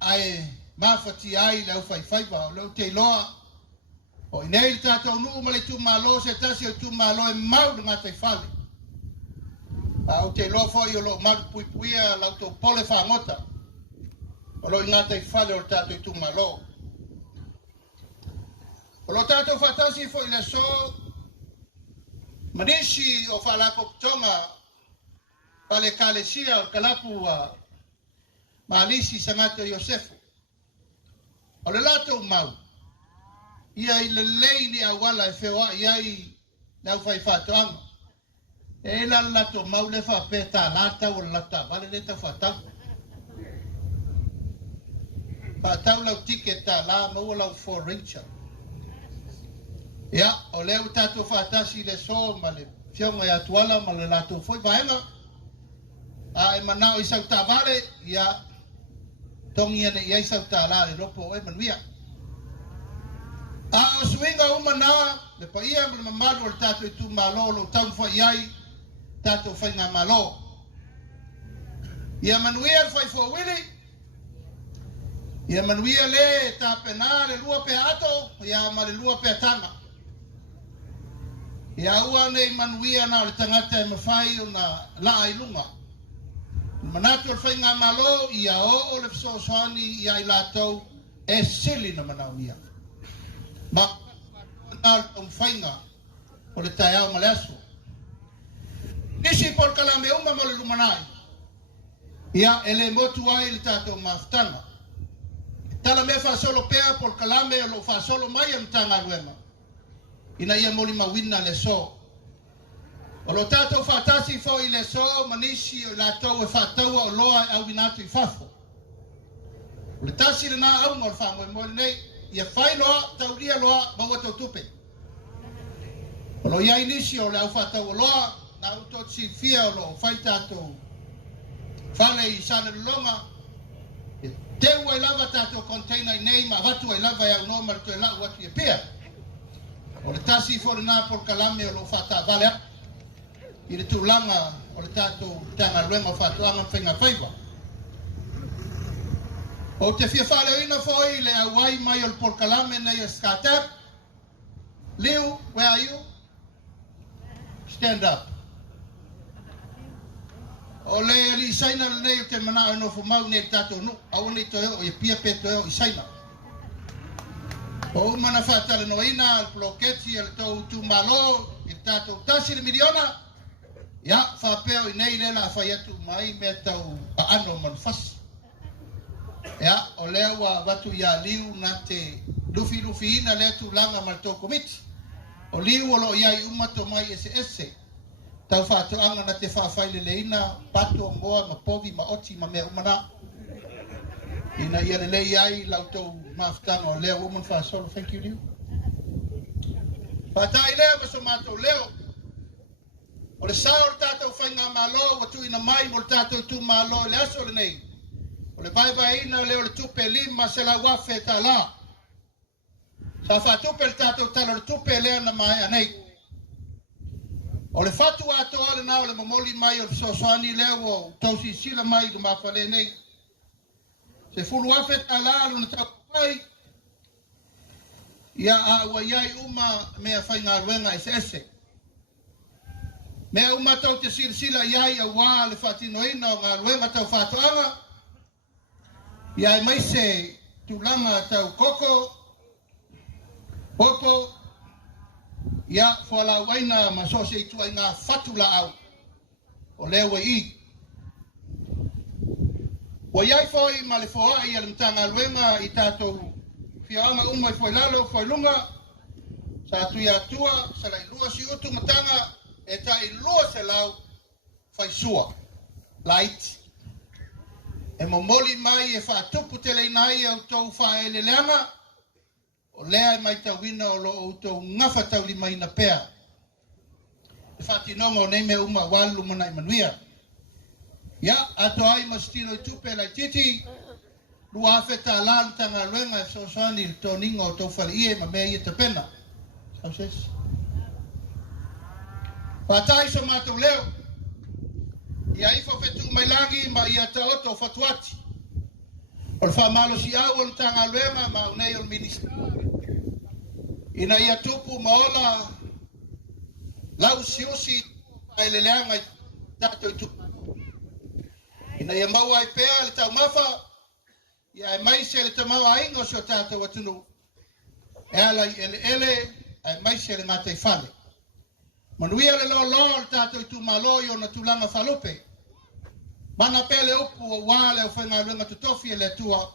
ai mawhati ai lau Faiva, o lau te loa. O i nei tātou nu umale tu malo, se tasi o tu malo e mau ngā tai whale. O te loa fo i o lo maru pui puia lau tau pole whangota. O lo ingata I whale o tātou I tūmalo. O lo tātou whatasi fo I le so manisi o whalakotonga pale kalesia o kalapu malisi sangato Yosefu. O le lato mau. Ia I le lei ni awala e whewa iai nau whai Faatoaga. E la lato mau le whapeta lata o lata vale le ta whatau. Whatau lau tiket ta la mau lau for Rachel. Ia, o leo tato whatasi le so ma le fionga ia tuala ma le lato foi vaenga. A e manao I sau ta vale, ia tongi ane ia I sau ta la le ropo e manuia. A o swinga umana, le pa ia ma le mamalo le tato I tu malo lo tau fa iai, tato whainga malo. Ia manuia fai Foailalo, ia manuia le ta pena le lua pe ato, ia ma le lua pe tanga. Ia ua nei manuia na o le tangata e mawhai o na laa I lunga. Manatu o whainga malo, ia o le fisosoani, ia I latou e sili na manau ia. Ma nal o whainga o le tai au maleasu. Nisi por kalame uma mo le lumanai. Ia ele motu ai le tatou maftanga. Tala me fa solo pea por kalame o lo fa solo mai am tanga luema. Ina ia moli mawina le so. O lo tatou fatasi fo I le so manisi o latou e fataua o loa au winatu I fafo. O le tasi le na au ngol fa mo nei ia fai loa tauria loa maua tau tupe. O lo ia inisi o le au fatau o loa na uto si fia o lo fai tatou fale I sana longa. Te ua I lava tatou container I nei ma watu I lava ia no mar te lau watu I pia. O le tasi fo le na por kalame o lo fata vale I le tūlanga o le tatou tanga luenga o Faatoaga Faiga Faiva. O te fia whaleoina foi le awai mai o le porkalame nei o skatap. Liu, where are you? Stand up. O le li saina le nei o te mana o no fumau nei tatou nu. Au nei toeo o ia pia pe toeo I saina. O umana whatale noina al ploketi al tau tūmalo I tatou tasi le miliona. Ia, whapeo I nei lela whai atu mai me tau ano manfasi. Ia, o lea wa watu ia liu na te lufi ina lea tu langa mal tō komiti. O liu o lo ia I umato mai ese. Tau Faatoaga na te Faailele ina, pato ngoa ma povi ma oti ma mea umana. Ina ia le lei ai lau tau maftanga o lea woman whaasolo. Thank you, Liu. Whatai lea maso mato leo. O le sao le tātou whainga malo, watu ina mai mo le tātou tu malo le aso le nei. O le vai ina leo le tupe lima se la wafe ta la. Sa whatupe le tātou talo le tupe lea na mai anei. O le whatu ato ale na o le mamoli mai o le sosoani leo o tausi sila mai le mawhale nei. Se fulu wafe ta la alo na tau pai. Ia a ua iai uma mea whainga ruenga ese. Mea umatau te sila iai a wā le whatinoina o ngā luenga tau Faatoaga. Iai mai se tūlanga tau koko, popo, ia whala waina ma sose I tua I ngā whatula au. O lewa I. Wa iai foi ma le foa I ale mtanga luenga I tātou whiaanga uma I Foailalo, Foailunga. Sa tu ia tua, sa lai lua si utu matanga. E ta I lua se lau fai sua, light. E momoli mai e whaatupu tele nai au tau Faaleleanga. O lea e mai tauina o lo o tau ngafa Taulima ina pea. E whatinonga o nei me uma walu mana I manuia. Ia, ato ai mastino I tupe lai titi. Lua awheta ala tanga luenga e sosoani il toninga o tau Faraile ma mea I te pena. Sauses. Patai so matou leo. Ia ifo fetu mai langi ma ia taoto fatuati. O le whamalo si au o le tanga luenga ma unei o le minister. Ina ia tupu maola lau siusi ia e mai se le tamau ainga o se o tātou atunu. E ala i ele, e mai se le ngata i whale. Manuia le lo le tātou i tu malo i o na tulanga whalupe. Mana pele upu o wale o whenga runga tutofi e le tua.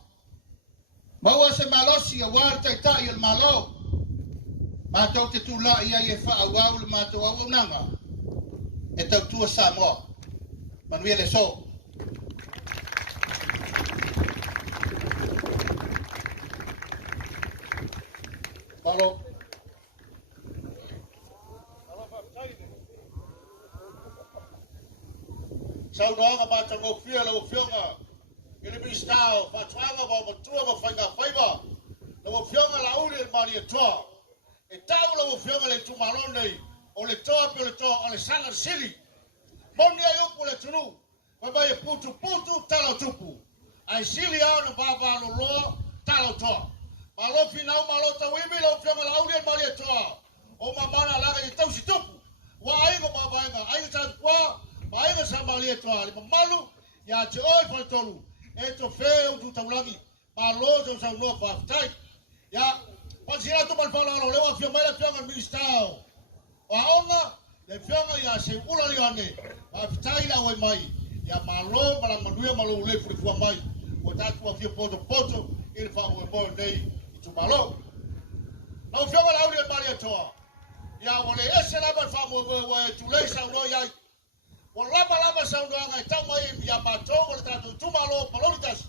Maua se malosi o wale taitai i le malo. Mātou te tūla ia i e wha au au le mātou au nanga. E tau tua Samoa. Manuia le so. Malo. Saunoaga mātou ngō whia lau whionga. Ile mistao, Faatoaga wa matua wa Faiga Faiva. Lau whionga la uri e mani e toa. E tau lau whionga le tumalo nei. O le toa pe o le toa o le sanga sili. Moni ai upu le tunu. Wai e putu talo tupu. Ai sili au na baba lo loa talo toa. Malo finau malo tawimi lau whionga la uri e mani e toa. O mamana laga i tausi tupu. Wa aingo mabainga. Aingo tatu kwa. Faiga Samalia toa le malu ya te oi faltolu e to feu tu Taulagi malo jo sa no fa tai ya pasira to mal Faalelegapepe le wa fio mai le fio mistao wa onga le fio ya se Ulua'i ane fa tai la oi mai ya malo para manuia malo le fu mai o tatu wa fio poto il fa o bo nei tu malo no fio la uri Maria toa ya wole ese la fa mo tu le sa no ya o lava saunoaga e tau mai ia matou o le tatou tumalo palolitas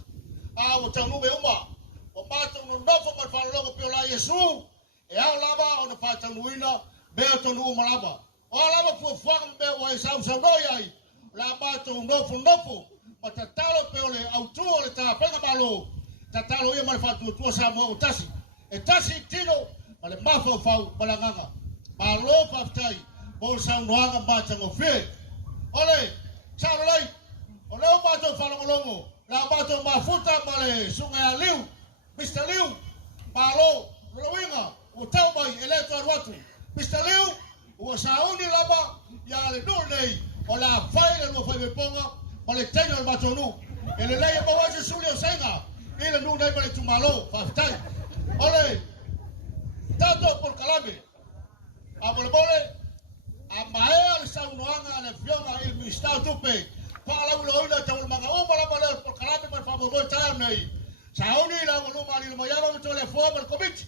a o taunume uma o matou nonofo ma le faalologo pe o la iesu e ao lava ona faataunuina mea tonu uma lava o lava fuafuaga mea ua e sausaunoi ai la matou nofo ma tatalo pe o le autu o le tapega malo tatalo ia ma le faatuatua Samoa o tasi e tasi tino ma le mafaufau ma lagaga malo faafetai mo le saunoaga matagofie ole, salolai, ole o matou whalongolongo, la matou mafuta male sunga liu, Mr. Liu, malo, loloinga, o tau mai, eleto arwatu, Mr. Liu, o sauni laba, ya le nur nei, o la Faile no Faive ponga, o le tenyo al matou nu, ele leia mawasi suli o senga, ile nur nei male tu malo, fafitai, ole, tato por kalame, amole a maea le saunoaga le fioga i mistao tupe Palauli te ulmaga uma la male por karape per favor tae nei sauni la uluma ni moyava to le fo per komiti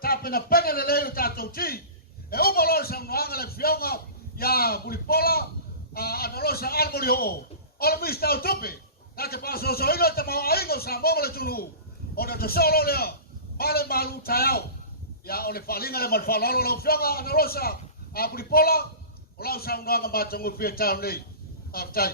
tape na pena le leo tatou ti e uma lo saunoaga le fioga ya bulipola a nalosa albori o le mistao tupe tate paso so ilo te mau aingo sa mo le tunu o na te solo le male malu tae ya o le Faaaliga le mal Faalelegapepe lo fioga nalosa a bulipola Ola saunoaga matou ngofia tau nei. Aftai.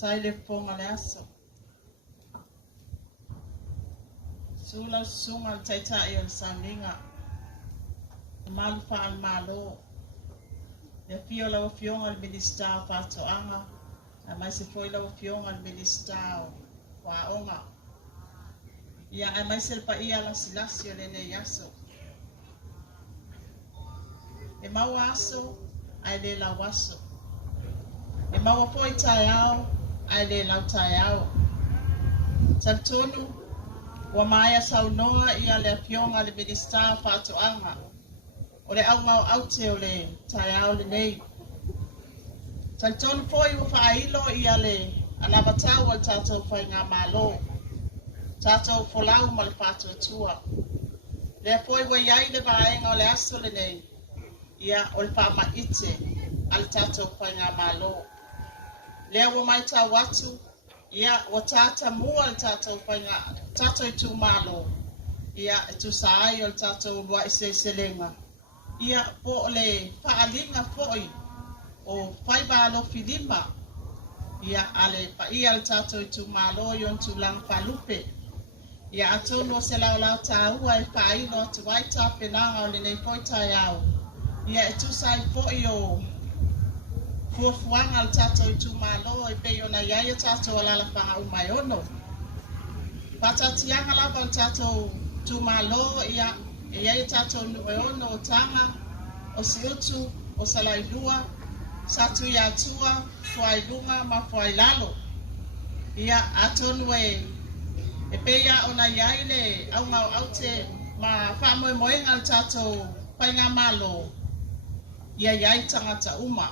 Tai le ponga le aso. Sula sunga taitai o le saninga. Malu al malo. Le fio la fionga le minister Faatoaga. A mai se foi la fionga le minister Faonga. Ia a mai se pa ia la silasio le le yaso. E mau aso ai le la waso. E mau foi taiao ai le lau taiao. Tantonu wa maia saunonga ia le fionga le minister Faatoaga. O le au mau aute o le taiao le nei. Tantonu foi wa Faailo ia le anabatau al tatou whainga malo. Tatou folau ma le Faatoatua. Le foi wa iai le vaenga o le aso le nei. Ia o le whaamaite al tatou whainga malo. Lea wa mai tā watu, ia wa tata mua le tātou whainga, tātou i tū malo, ia tu saai o le tātou Ulua'i Seleselega. Ia po le Faaliga foi o Faiga Faiva, ia ale pa ia le tātou i tū malo i on tū lang palupe, Ia atonu o se lau tāua e whaino atu waita penanga o le nei poitai au. Ia e tusai fo'i o fuafuanga le tatou i tumalo e pei ona iai e tatou alalafanga umai ono. Patatianga lava le tatou tumalo ia e iai e tatou nue ono o tanga o siutu o salailua satu ia tua foailunga ma foailalo. Ia atonu e peia ona iai le au te ma whamoemoenga le tatou painga malo ia iai tangata uma.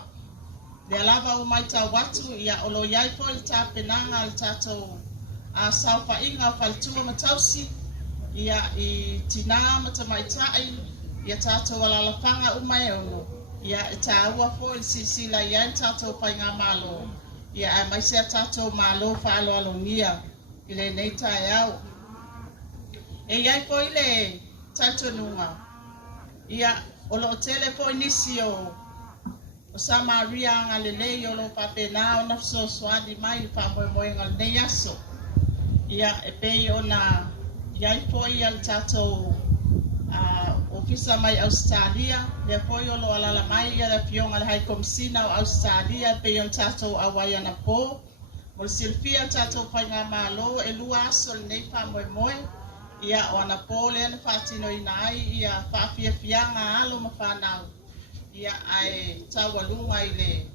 Le alava umai tau watu ia olo iai po le tāpenanga le tatou a saufa inga o whalitua matausi ia i tina matamaitai ia tatou alalafanga umai ono ia e tāua po le sisila iai tatou painga malo ia a maisea tatou malo whaaloalonia i le nei tae au. E iai po i le tautonunga ia olo tele po inisi o Samaria ngalele yo lo papena ona so swadi mai pa moe ngal ne yaso ia e pe ona ia po ia tato ofisa mai Australia le po yo lo ala mai ia le pionga le hai komsina o Australia pe yon tato awaya na po mo silfia tato pa nga malo e lua so nei pa moe ia ona po le na fatino inai ia pa fianga alo mafana ia ai Taualuga i le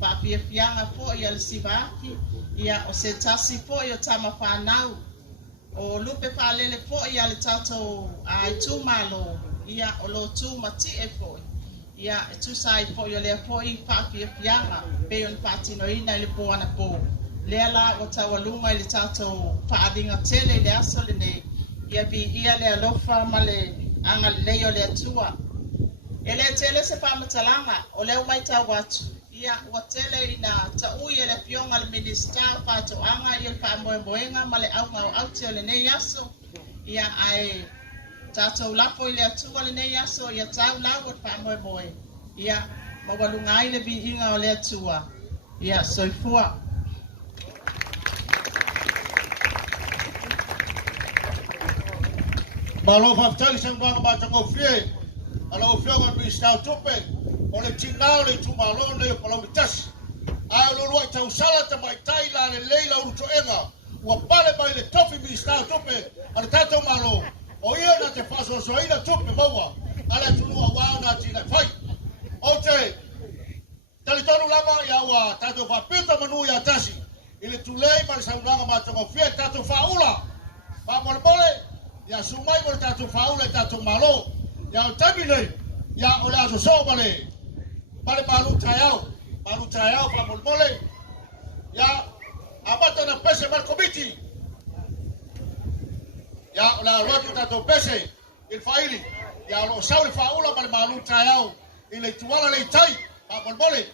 whaapiapianga po ia le sivaki ia o se tasi po i o tama whanau o lupe Faalele po ia le tatou ai tumalo ia o lo tu mati e po ia e tu sai po i o lea po i whaapiapianga pe on patino ina i le po ana po lea la o Taualuga i le tatou Faaaliga Tele i le aso le nei ia bi ia le alofa ma le anga leo le atua. Ele tele se pamatalanga o leo mai tau watu. Ia ua tele ina tau i ele pionga le minister Faatoaga i le whaamoemoenga ma le au te o le nei aso. Ia ai tatou lapo i le atua le nei aso ia tau lau o le whaamoemoe. Ia mawalunga i le vihinga o le atua. Ia soifua. Malo faftali sang banga bata ko fie. Alo fie ngon mi stau tupe. Ole tinao le tumalo le Palauli tas. Ai lo Ulua'i tausala ta mai tai la le leila uruto enga. Ua pale mai le tofi mi stau tupe. Ale tato malo. O ia na te faso soina tupe maua. Ale tunua wao na tina fai. Ote. Talitonu lama ya wa tato fapita manu ya tasi. Ile tulei ma le saunanga bata ko fie tato faula. Pa mole ya sumai mo tatou faula tatou malo ya tabile ya ole aso so bale malu tayao pa mole ya abata na pese mal komiti ya ole rotu tatou pese il faili ya lo sauli faula malu tayao ile tuala le tai pa mole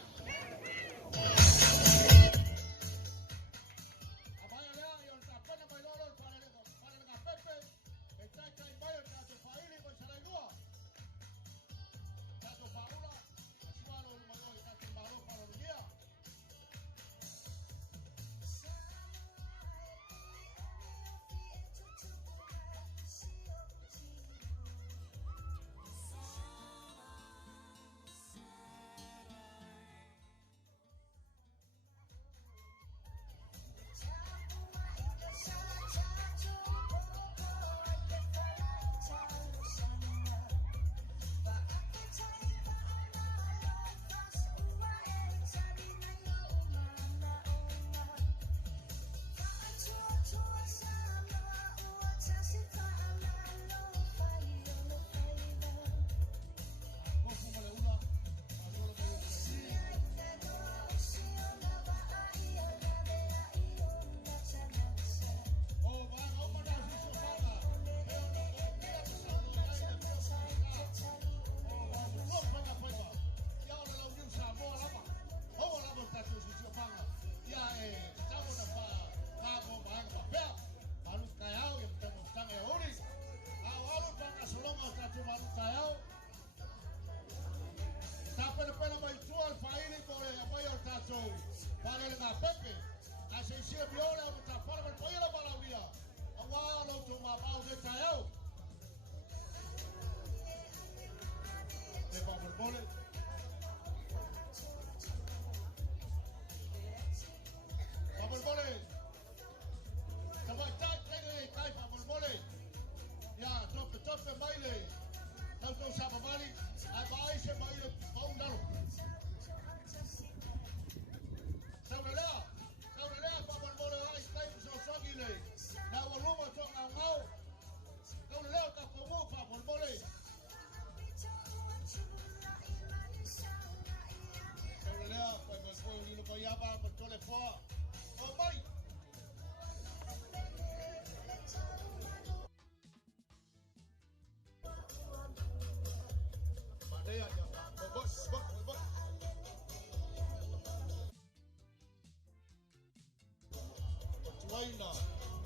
talaina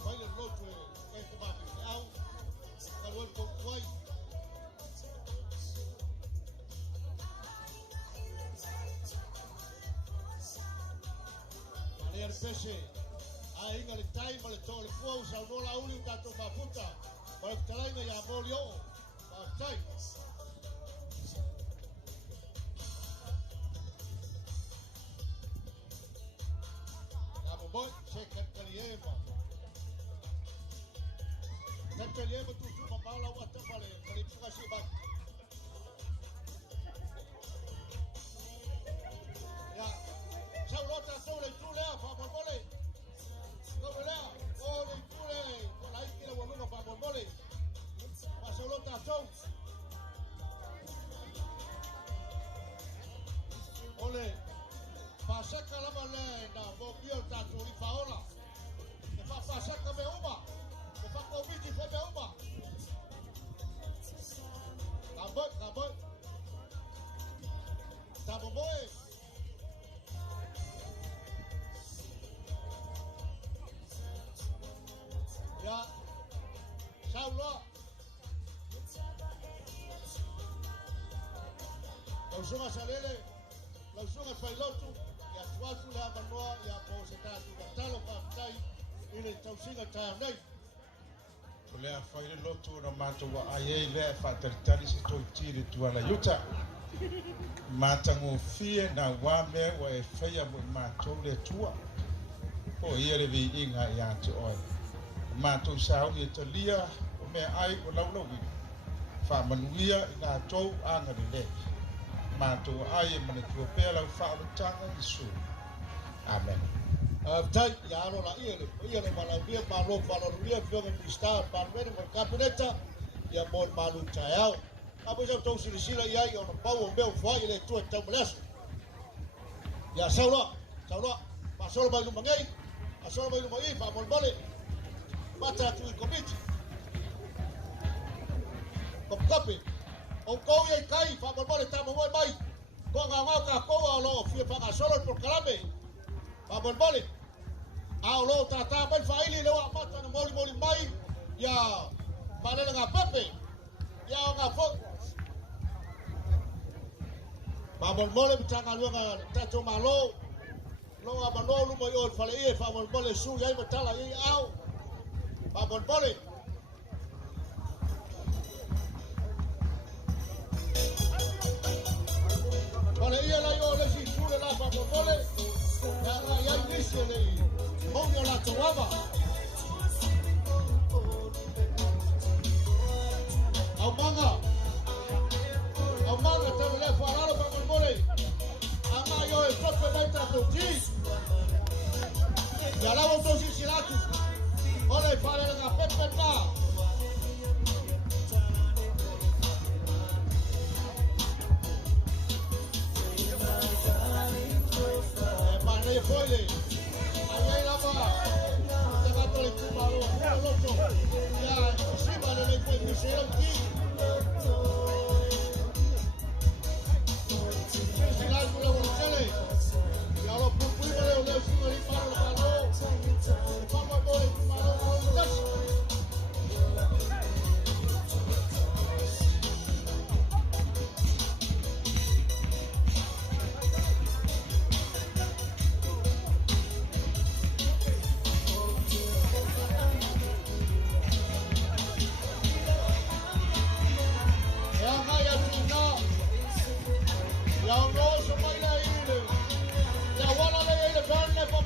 mai le lotu e te mapi au ka loi ko kuai ale pese a inga le tai ma le tole fua sa no la uli tato mafuta ma le talaina ya molio ma tai Boy, check Kaliema. Kaliema tu cuma malah wata pale, kali tu kasih bat. Ya, saya lota tu le tu le, apa boleh? Kau boleh? Oh le tu le, kau lagi kira walau apa boleh? Pasal lota tu. Oleh. Pasaka la male na bobio tatu i faola. E fa pasaka me uma. E fa convite fe me uma. Acabou. Tá bom, boy. Ya. Saulo. Lausung asalele. Lausung Foailalo. Ya suatu le manoa ya po se tatu ka talo ka tai ile tausinga ta nei o le Faailalo tu na matua ai le faatalitali se toi tiri tu ala yuta matango fie na wame wa e faia mo matou le tua o ia le vi inga ya tu oi matou sa o te lia o me ai o laulau fa manuia na tou anga le matou ai mana tu pe la fa o tanga isu amen tai ya ro la ile Palauli malo Faaaliga fio ngi sta parvene mo kabineta ya mo malu tayao apo jo to sila ya yo no pau o meu Foailale tu tau mles ya saulo pasol ba lu mangai asol ba lu mai fa mo bole mata tu i komiti kopi o ko ye kai fa mo bole ta mo mai ko nga ka ko lo fio pa solo por kalame fa mo bole au lo tata ban Faailale lo mata na moli mai ya Faalelegapepe ya nga fo fa mo bole bitanga lu nga tato malo lo nga manolo mo yo Faailale fa mo bole su ya matala ye au fa mo bole Para ella la yo le si sure la fa bole ya inicio le mongo la tomaba au manga te le Faalelegapepe fa bole ama yo e proprio mentre tu ti ya la voto si silatu ole Faalelegapepe pa Malae Foailale, ayai lama, jangan terlalu malu, loto, ya si Malae Foailale serang ti, silang pulau Tele, ya lo pupui Malae oleh sumber malu, papa boleh malu das. Ya no, so mai la ile. Ya wala le ile ban le pa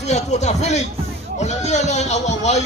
tu ya tu ta feeling. Ole ia le awai.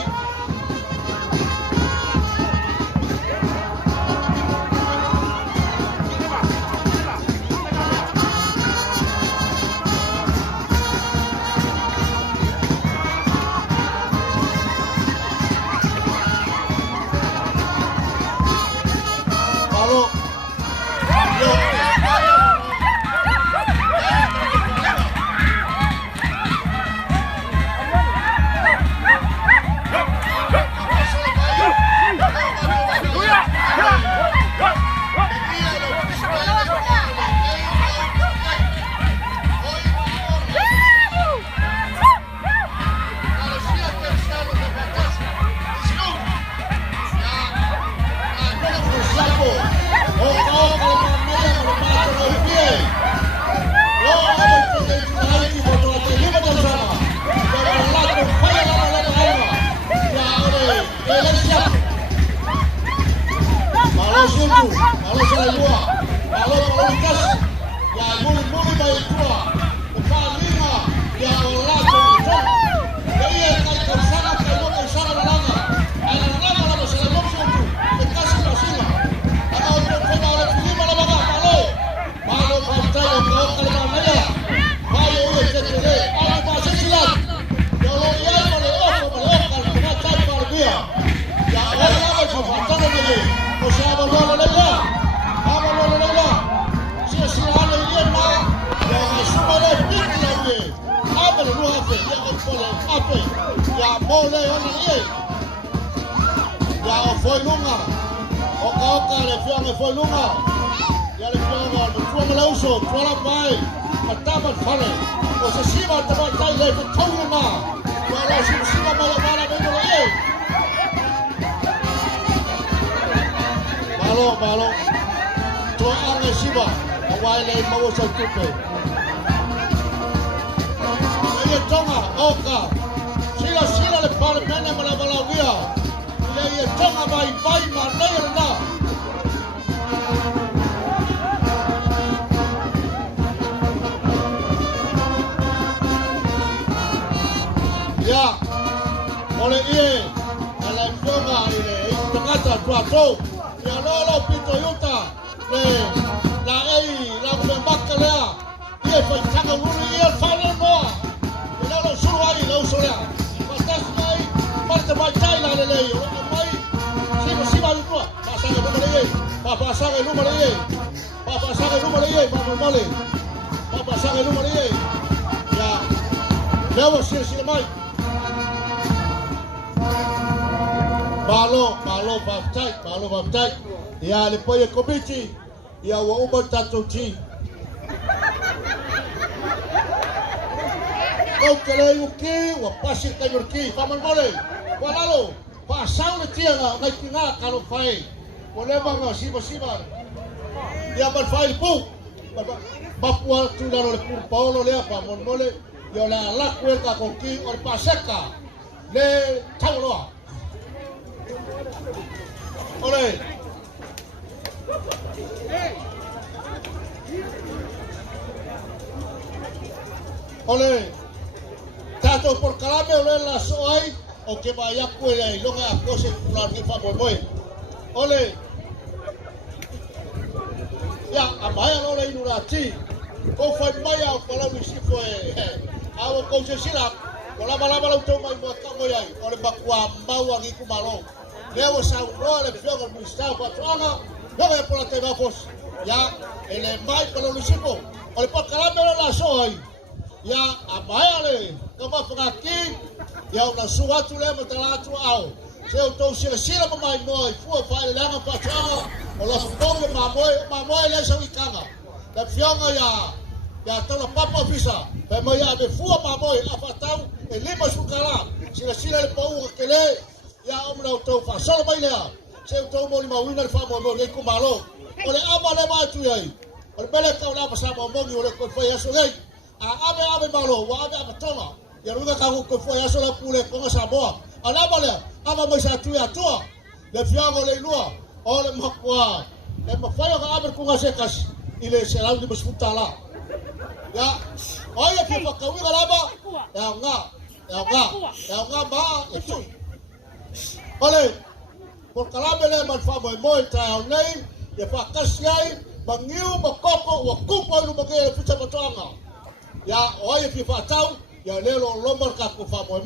Ya le poye komiti ya wa umo tatuti. Kau kele yuki wa pasir ka yurki paman mole. Foailalo pasau le tia ngai tinga kalau fai. Boleh bang siba. Ya ban fai pu. Bapua tu dalo le Paulo le paman mole. Yo la lakwe ka koki or paseka le Taulima. Ole. Ole, tato por calame ole la soai o que vaya cuela y longa cosa pular ni favor boy. Ole, ya amaya ole inurati, o fai maya o Palauli si foi, awo ko se sila, ola bala bala to mai mo ka moya, ole bakwa mawa ngi kumalo. Leo sa ole fiogo musta Faatoaga, logo por la teva fos. Ya ele mai Palauli si po, ole por calame ole la soai. Ya amaya kama pangaki ya una suatu le matalatu au se auto sila mai moi fu Faailiga Faatoaga o Lafumanu mamoi le sa wikanga la fionga ya tala papa ofisa pe mo ya be fu mamoi afatau e lima sukala sila le pau kele ya omna auto fa solo mai le se auto mo lima winner fa mo le kumalo ole amale mai tu yai ole bele ka una pasa mo mo ole ko fa ya so gai ave malo wa ave toma ya ruga ka ko Foailalo la pule ko Samoa ala bale ama mo sa tu ya tu le fiago le lua ole makwa e ma fa ka ave ko sekas ile se la di msutala ya oya ke pa ka wi galaba ya nga nga ba itu ole por kalabele man fa mo ta nei ya fa kasiai bangiu makoko wa kupa lu bagel ficha matonga ya oye fi fa tau ya lelo lomar ka ko fa mo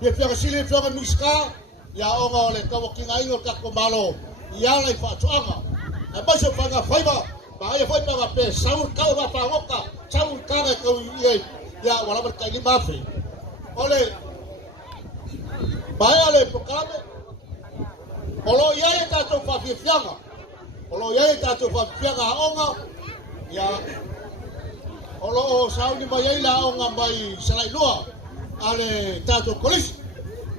ya fi kasili fi miska ya onga ole ka wakinga ingo ka ko malo ya lai fa toanga aba se Faiga Faiva ba ya Faiga ba pe saur ka ba pa ngoka saur ka ga ko ya wala ber kai mafi ole ba ale pokame olo ya ta to fa fi fianga olo ya ta to fa fianga onga ya olo sauni ba ya la onga mai salai lua ale ta to kolis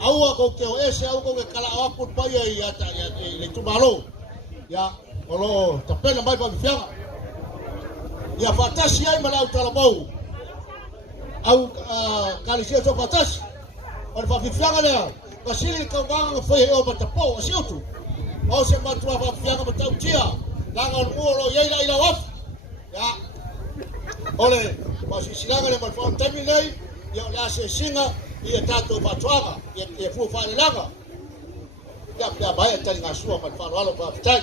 au ko ke ese au ko ke kala aku pa ya ta ya le tumalo ya olo tapena mai pa fianga ya fatasi ai malau talabou au kalisia to fatasi ol fa fianga le kasili ka wanga foi o matapo asiutu o se matua fa fianga matautia langa olo ya ila waf ya ole pasi silanga le malfo terminai ya la se singa ia tato Faatoaga ia fu Faaliga ya baia tali ngasua pa Faalelegapepe pa fitai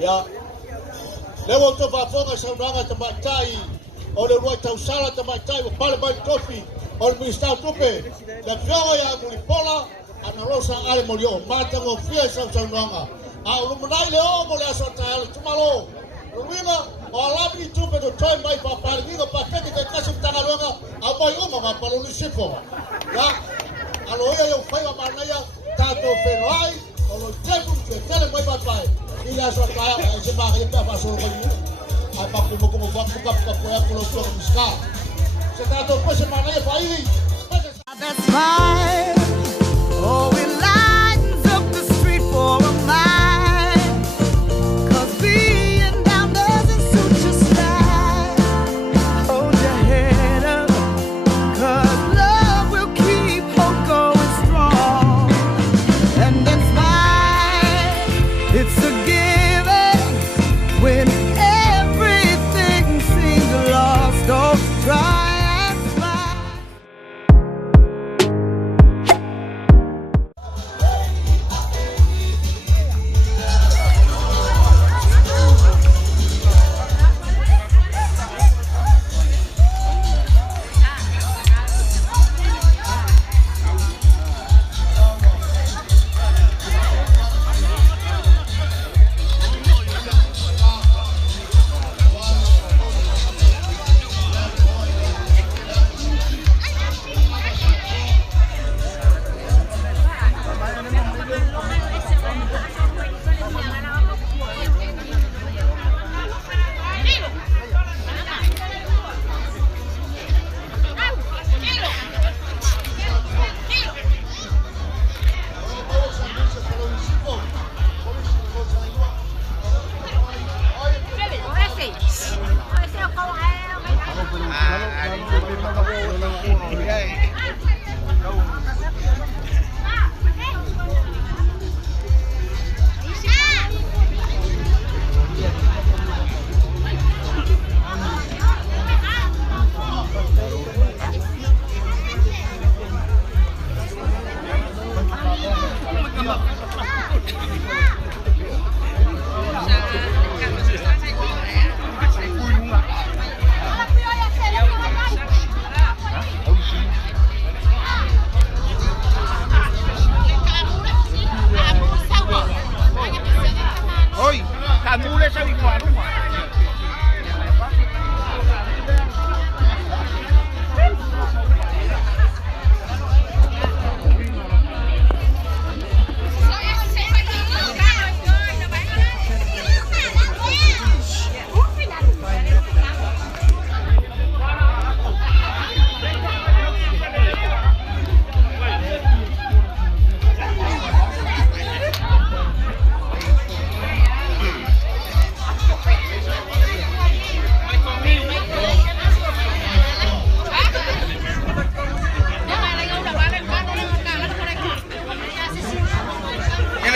ya lewo to fa fonga saudanga tamatai o le roi tausala tamatai o pale bai kofi o le minister tupe la fioga ya mulipola ana rosa ale molio mata ngo fia saudanga a o lumunai le o mo le asota ale tumalo Ruinga o alabi tupe to toi mai pa Faaaliga pa kete ke kasi tanga longa a mai uma ma Palauli sipo ya alo yo Faiga manaya tato ferai o lo tepu ke tele mai pa pai ia so pa se ba ke pa so ko ni a pa ko mo va ka ko ya ko lo so miska se tato po se manaya pa i that's fine. Oh, it lightens up the street for a mile. 'Cause being down doesn't suit your style. Hold your head up, 'cause love will keep hope going strong. And then smile, it's a given when everything seems lost. Don't try.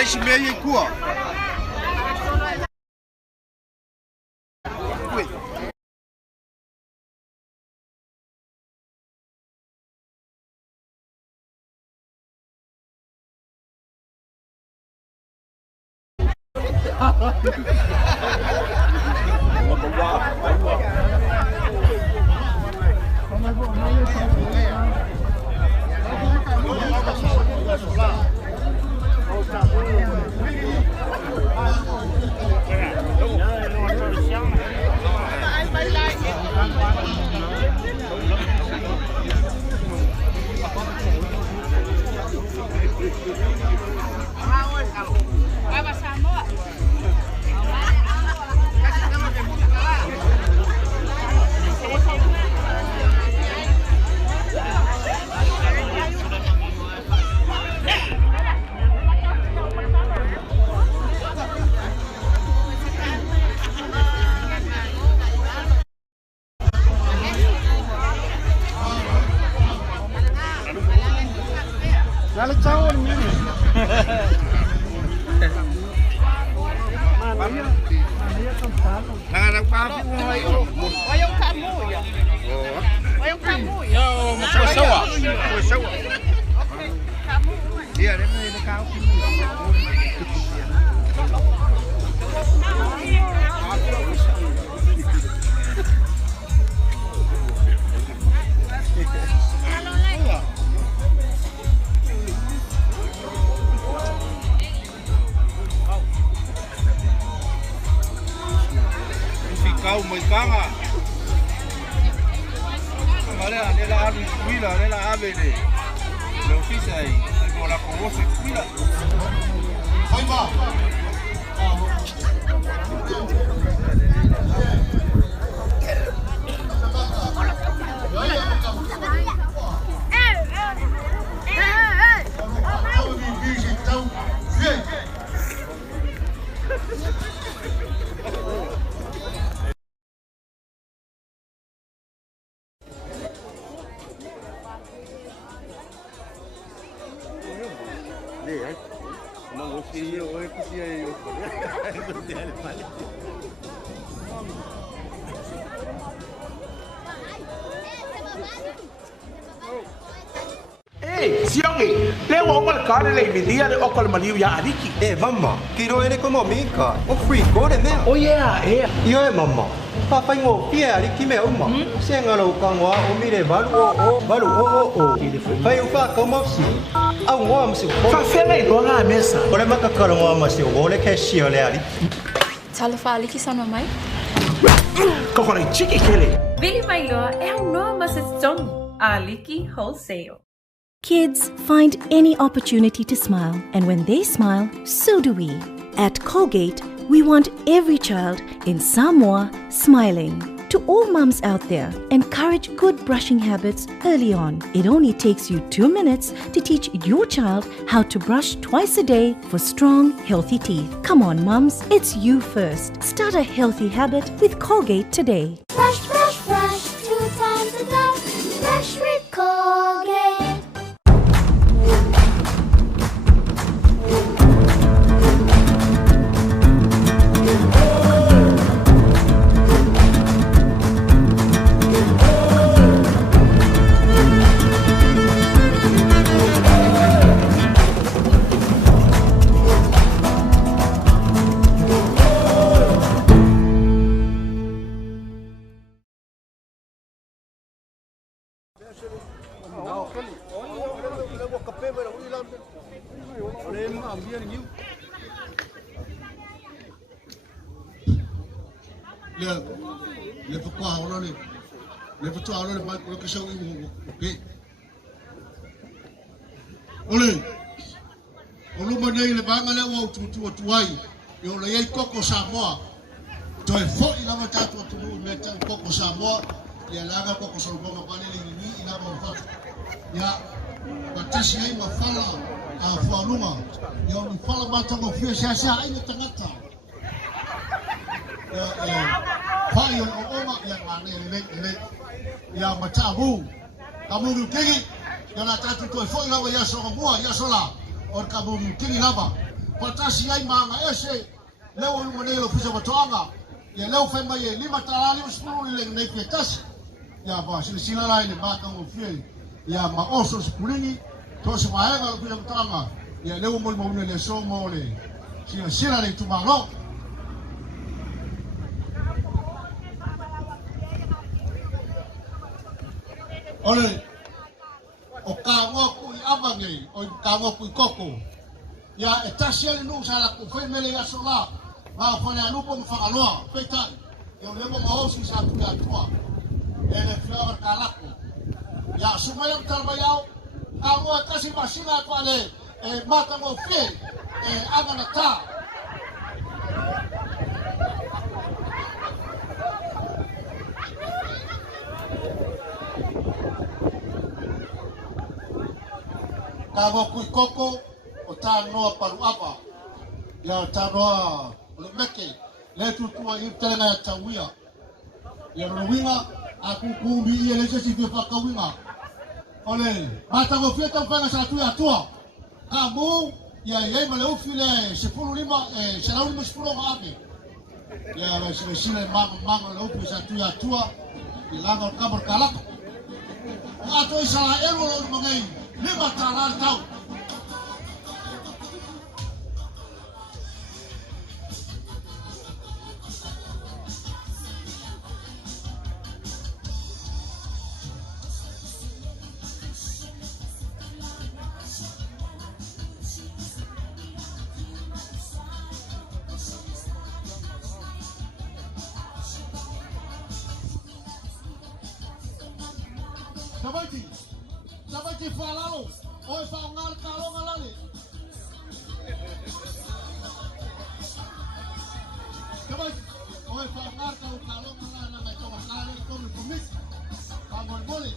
Esse meio aqui, ó. Mamma, kiro ere como mica. O free go de me. Oh yeah. Yo mamma. Papa ngo pia riki me uma. Senga lo kangwa o mire balu o. Pai ufa como si. Au ngo am si. Fa fenga I do nga mesa. Ore maka kalo ngo am si o le keshi o le ali. Tala Faaliki sana mai. Kokore chiki kele. Vili mailoa é nome se tongi. Aliki Wholesale. Kids find any opportunity to smile, and when they smile, so do we. At Colgate, we want every child in Samoa smiling. To all mums out there, encourage good brushing habits early on. It only takes you 2 minutes to teach your child how to brush twice a day for strong, healthy teeth. Come on, mums, it's you first. Start a healthy habit with Colgate today. Brush, brush, brush, 2 times a day. Brush with Colgate. Le pakwa ona le patua ona le mai ke sau I ke ole olu manei le banga le wa tu ai yo le ai koko Samoa to e fo I lava tatu tu me ta koko Samoa ya laga koko solbonga pane le ni ina mo fa ya batisi ai mafala a Faaluga yo ni fala matongo fia sia ai ni tangata Fai on oma ya mane le ya matabu kamu ngiki ya na tatu to fo ila ya so mua ya sola or kamu ngiki lava patasi ai manga ese leo ni modelo fisa Faatoaga ya leo fema ye lima talali uspulu le nei fetas ya ba sila lai le ba kamu fie ya ma oso spulini to se maenga lo fisa Faatoaga ya leo mo le so mo le sila le tumalo Ole, o kāngoa kui awangi, o kāngoa kui koko. Ia e tasiali nuu sa la ku whaimele ia sola. Maa whane anupo ma whakaloa, peitai. Ia lebo mahosi sa tui atua. E le whiawar kālako. Ia sumaya mtalma iau, kāngoa kasi masina atua le, e matango whie, e angana tā. Kāngoa kui koko, o tā noa paruapa. Ia tā noa le meke, le tutua i tele ngai tauia. Ia winga, a kukumbi ia le sesi te whakawinga. Ole, matango whie tau whainga sa tui atua. Ka mū, ia iei ma le ufi le sepulu lima, se lau lima sepulu ma ake. Ia le se sile manga le ufi sa tui atua, i langa o kamar kalako. Ato i sa la ero lo mangai, lima tālar tau. Sabaiti Faalelegapepe, oi Faaaliga kalonga lali. Sabaiti, oi Faaaliga kalonga lali na toa kali tomi komik. Pamol boli.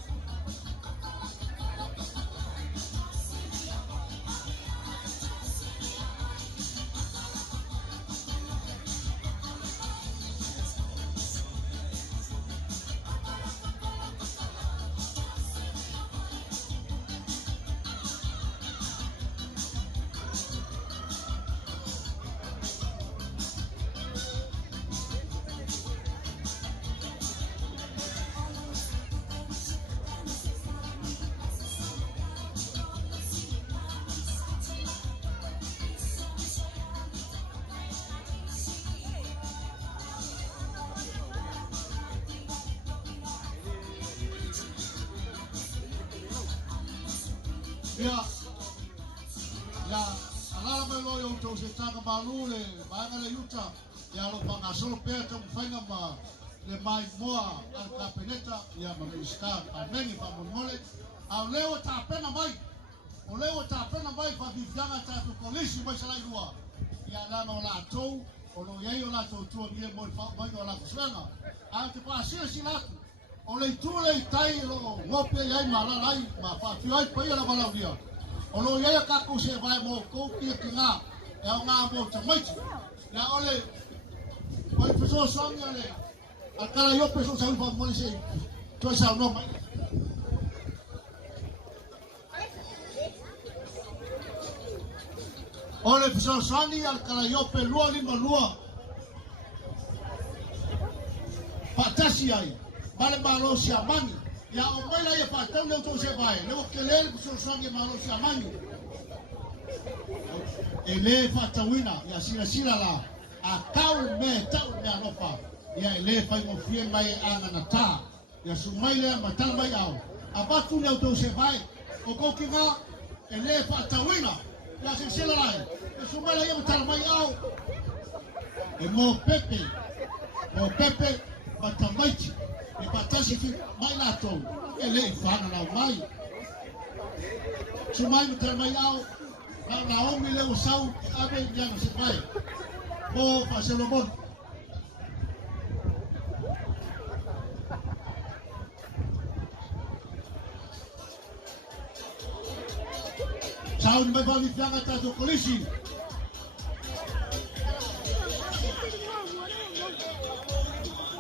Ya, alala mai lo yo to se taka balule, banga le yuta, ya lo panga solo pe to fanga ma le mai moa al kapeneta ya ma iska, ameni pa mole, au leo ta pena mai. O leo ta pena mai pa vivanga ta to polisi mai sala lua. Ya la no la to, o lo ye la to to ni mo fa mai la kusanga. A te pa sila o le tule tai lo ngope ai mala lai ma fa fiai pa ia la Palauli. O lo ia ka ku se vai mo ko ki nga e nga mo tamai. Ya ole oi peso songa le. A kala yo peso sa fa mo se. To sa no mai. Ole peso sani al kala yo pe lua lima lua. Patasi ai. Vale malo si amani. Ya o mai la ia pa tau le to se vai. Le o kelele peso songa malo si amani. Ele fa tawina ya sila la. A tau me alofa. Ya ele fa mo fie mai ana na ta. Ya sumai le matal mai au. Abatu le to se vai. O ko ki nga ele fa tawina. Ya sila la. Ya sumai le matal mai au. E mo pepe matamaiti. E patasi fi mai la to. Ele fa na mai. Sumai matal mai au. Na omi le usau abe yana se vai. O Faselobon. Sau me va vifianga tato polisi.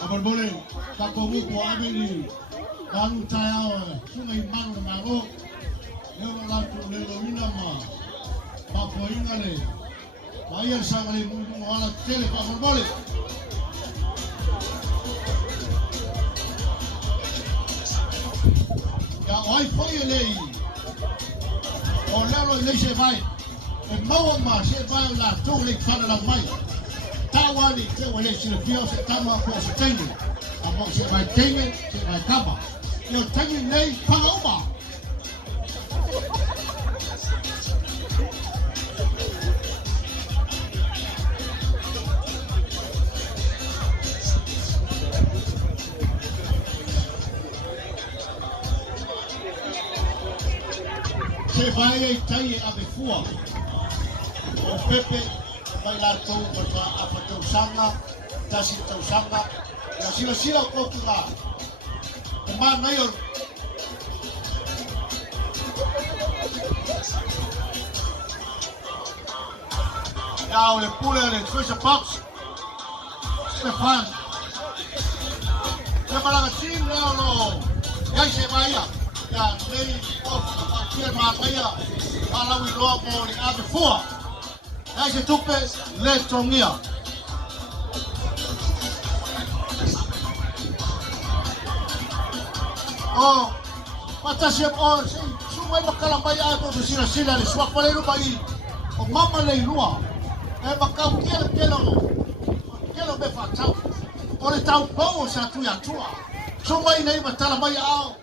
Abolbole kakomu ko abe ni kalu tayao sungai manu maro. Yo la tu le domina ma. Ma Foailale, Maya Sangale Mungu ala Tele Palauli. Ya oi Faile. O lelo le se vai. E mau ma se vai la tole fana la mai. Tawani te wale se fio se tama ko se tenge. Amo se vai tenge, se vai kaba. Ia tangi nei whakauma. Se vai ai tai e ave fua. O Pepe vai lá tau mata apa tau sanga, tasi tau sanga. Ya sila o koku la. E ma nai o ya o le pule le treasure box. Stefan. Se malanga sin lo. Ya se vai ya. Ya nei of kia mātaia Palauli loa mo ni ave fua. Ai se tupe le tongia. O matasi o sumai makalambai ato to sila le swak pale rubai. O mama le lua. E makau kelo be fatau. O le tau pau sa tu ya tua. Sumai nei matala mai ao.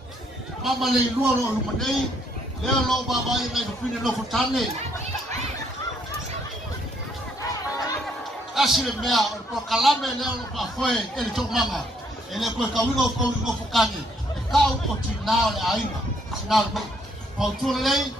Mama le lua lo lumanei. Lea lo babai ngai ko pine no futane. Asile mea o kalame lea lo pa foi ele to mama. Ele ko ka wino ko no fukani. Kau o tinao le aina. Tinao no. O tu lei.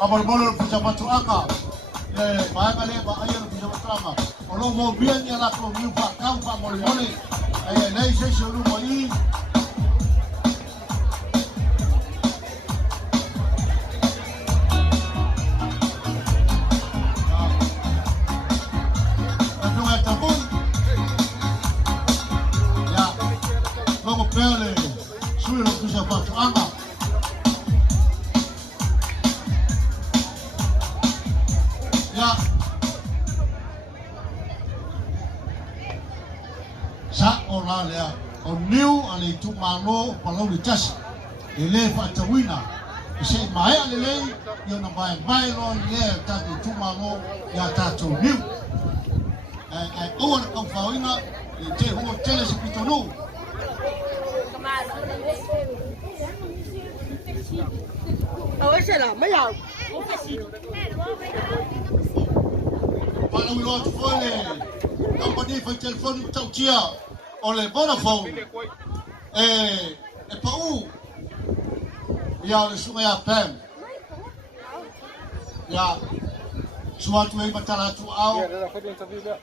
Abol-bol bisa Faatoaga. Faiga le ba ayo bisa Faatoaga. Ono mo bien ya la ko mi pa kau pa mole. Nei se suru moi. Ano nga tabun? Ya. Vamos pele. Suru bisa Faatoaga. Sa ora lea o niu ale tu malo Palauli tasi ele Faatawina se mai ale le yo na vai lo le ta tu malo ya ta tu niu o na ka faina te ho tele se pitonu ese la mai au Palauli lo tu fole compagnie fa telefone tau tia o le Vodafone e pau ia le sunga ya pem ya suatu e matala tu au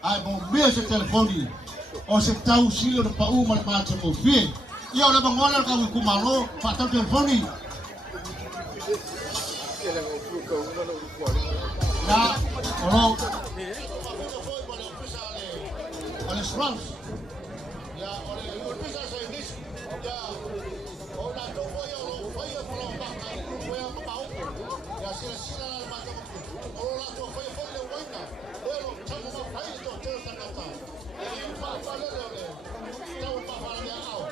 ai mo me se telefone o se tau silo de pau mal mata mo fi ia le bangola ka ku malo fa tau telefone ya olo Alex Ralph. Ya, oleh bisa saya ini. Ya, orang tu saya belum pakai, saya mau. Ya, sila macam tu. Orang tu saya lewana. Dia cuma mau pakai tu terus kata. Ini apa le? Tahu apa dia au.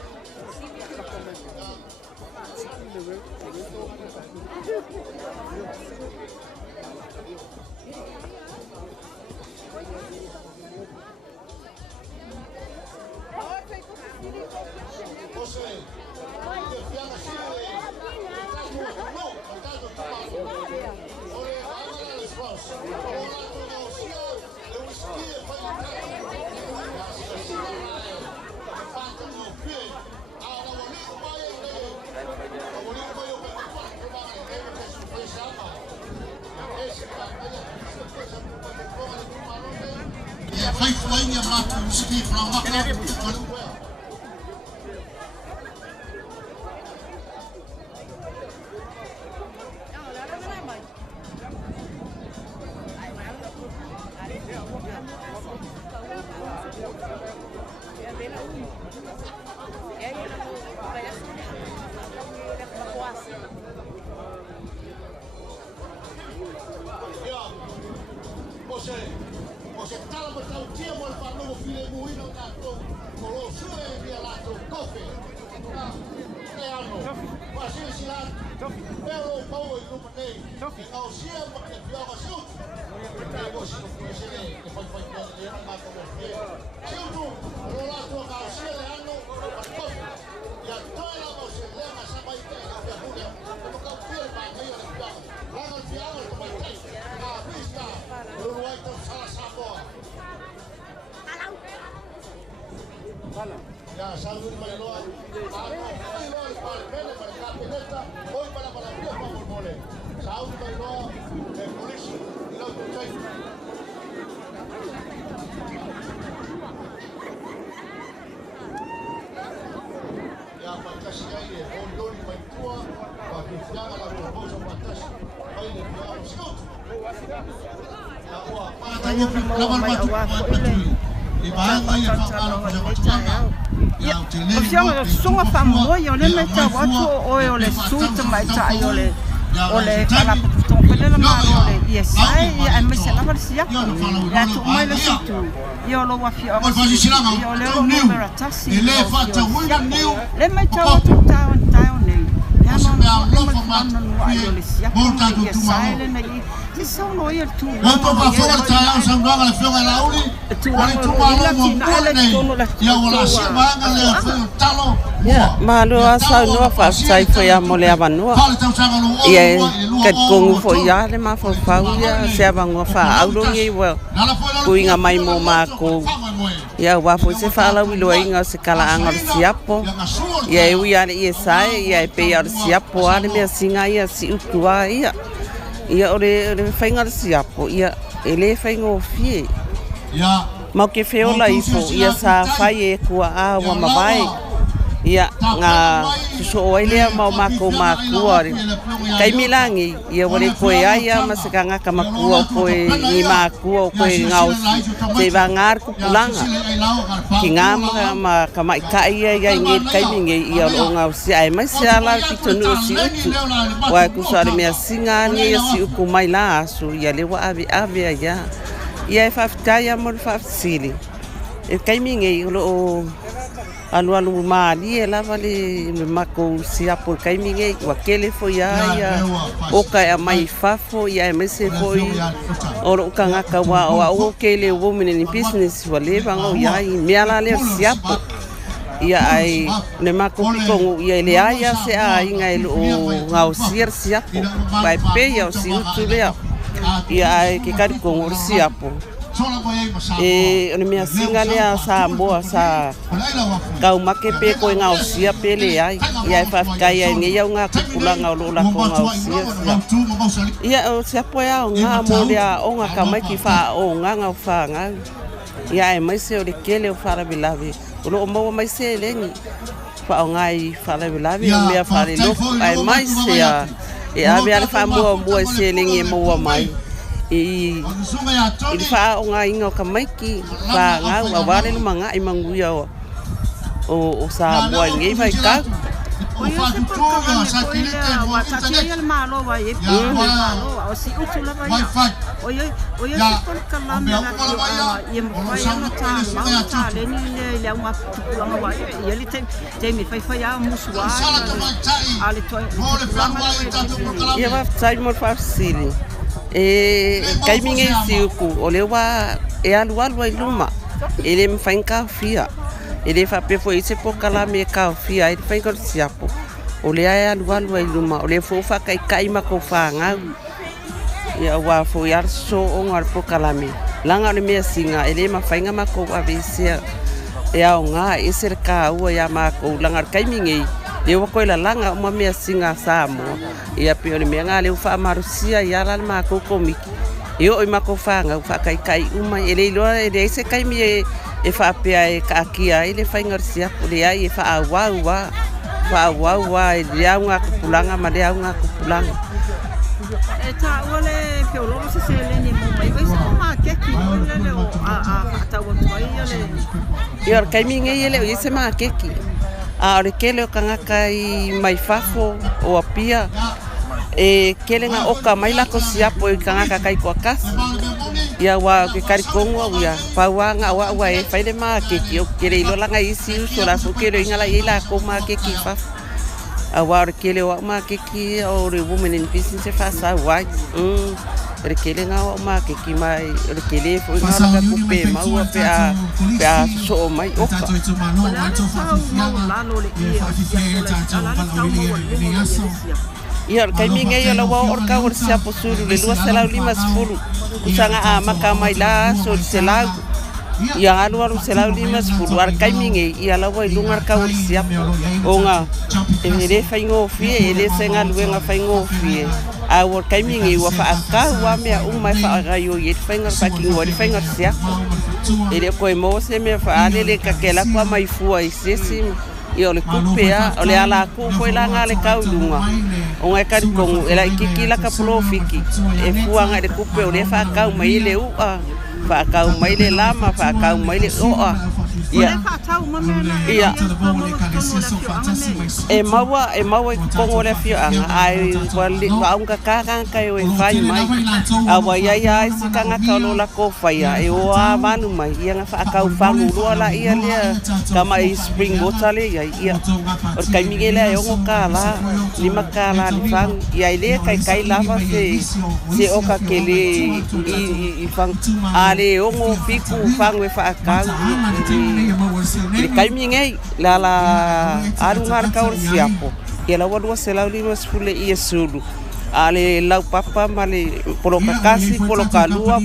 Vai fuainya matu mesti perawak. se tala mo tau tia mo le whanongo while muina o tātou. Ko lo sue e mia lātou kofe. Te ano, wāsia silan, pero pau e lupa nei. E ngau sia ma ke whiaga siut. E mo si no kua se le, e whai kia le ana mata mo whie. Siutu, lo lātou ngau sia le ano, ma kofe. Ia toi la mo se lenga sa mai te, ngau pia hune, e mo kau whie ma nei o le whiaga. Langa whiaga to mai te, ngā vista, Ulua'i Seleselega. Ya, salud para lo. Para pele para capeleta, hoy para dia para mole. Salud para lo, el policía y los policías. Ya fantasia ile, ondoni maitua, pa kifianga la proposa fantasia. Ai le piao scout. Ya wa, pa tango la matu. O fianga o songa famoia o le mai tau atu o le suta mai tai o le kala tongpele la mai o le ia sai ia mai se lava le siapo ia tu mai le situ ia lo wa fia o le o numera tasi le mai tau atu tau nei ia no le siapo ia sai le nei se sono ia tu quanto va fuori tra San Luca la fiore Lauli quale tu malo mo ia wala si manga le talo ma lo asa no fa sai foi a mole avanua ia que con foi ia le ma fa ia se avanua fa aulo ngi wa kuinga mai mo ma ko ia wa foi se fala Iulai nga se kala anga Siapo ia ia sai ia pe ia Siapo ale me singa ia si utua ia ia ore Faiga Siapo ia ele Faiga o fie ia mau ke feola ifo ia sa fai e kua a wa mavai ia nga so ele mau mako makuari kai milangi ia ore koe ia masekanga ka makua koe ni makua koe ngausi te vangar ku pulanga ki ngama ma ka mai kai ia ngi kai mingi ia o ngausi ai mai se ala pitonu si utu wa ku sare me singa ni si ku mai la asu ia le wa ave ia fa ftai amor fa sili e kai mingi lo alu mali e lava le mako Siapo kai mingi wa kele foi ia o kai mai fafo ia me se foi o kanga ka wa o kele women in business wa le vanga ia i meala le Siapo ia ai le mako piko ia le ia se ai ngai o ngau Siapo vai pe ia si utulea ia ai ke kari ko Siapo e o me singa le Samoa sa kau makepe ko ngau sia pele ai ia fa kai ngi ia nga kupulanga o la ko ngau sia ia o Siapo ia nga mo dia o nga kamai ki fa o nga nga fa nga ia ai mai se o le kele o Faraile o lo mo mai se lengi fa o ngai Faraile o me Faailalo ai mai se e ave ale fa mo se lengi mo mai i fa o nga inga ka maiki fa nga wa vale no manga i manguia o sa boa ngai vai ka o yo se por sa kilite wa sa ile malo wa e malo o si utula va o yo se por kala me na i mo vai na ta le ni le uma tula wa e ele tem me fai a musua ale to ia va sai mo fa sili e kai mingi siuku o le wa e alu ai luma ele me fai kafia ele fa pe foi se pokala me kafia ele fai ko Siapo o le ai alu ai luma o le fo fa kai ma ko fa nga ia wa fo yar so o ngar pokala me langa le me singa ele ma fai nga ma ko avisia e a nga e cerca o ya ma ko langa kai mingi le wa ko la langa o me singa Samoa ia pe o me nga le fa marusia ia la ma ko komiki io i ma ko fa nga fa kai uma ele lo ele se kai mi e fa pe ai ka kia ele fa ngar Siapo le ai fa wa ele nga kupulanga ma le nga kupulanga e ta ole pe o lo se le ni mo mai vai se ma ke ki le o a ta wa toi ele io kai mi nge ele o se ma ke ki a ore kele o kanga kai mai fafo o apia e kele nga oka mai la ko Siapo i kanga kai ko akasi ia wa ke karikongo ia pauanga wa e faile ma ke kere ilo langa isi usura fu kere ingala ila ko ma ke ki fa awar kele wa ma ke ki o re women in business fa sa wa re kele nga wa ma ke ki mai re kele fu ingala ka kupe ma wa pe a so mai oka ia kai minga ia la wa orka or Siapo suru le lua selau 5 usanga a makama ila so selau ia alu selau 5 ar kai minga ia la wa lungar ka or Siapo onga ele faingo fie ele senga luenga faingo fie a or kai minga wa fa aka wa me mai fa ga yo ye fainga pa kingo wa fainga Siapo ele ko mo se me fa ale ka kela kwa mai fua isesi ia le kupea o le ala ku foi la ngale kaulunga o ngai kari kongu ela ikikila ka profiki e fuanga de kupe o le fa kau mai le u fa kau mai le lama fa kau mai le o ia ia e mawa kongo le fio anga ai wali wa unga kaka kai o fai mai a wa ya sikanga ka lo la ko fai e o a manu mai ia nga fa kau fangu lo la ia le kama spring water le ia o kai miguel e o kala lima kala ni fang ia ile kai lava se o ka kele i fang ale o mo fiku fang we fa kau le kai mingei la arungar ka or Siapo ia la wadua selau 5 fule ia sulu ale lau papa male polo kakasi polo kalua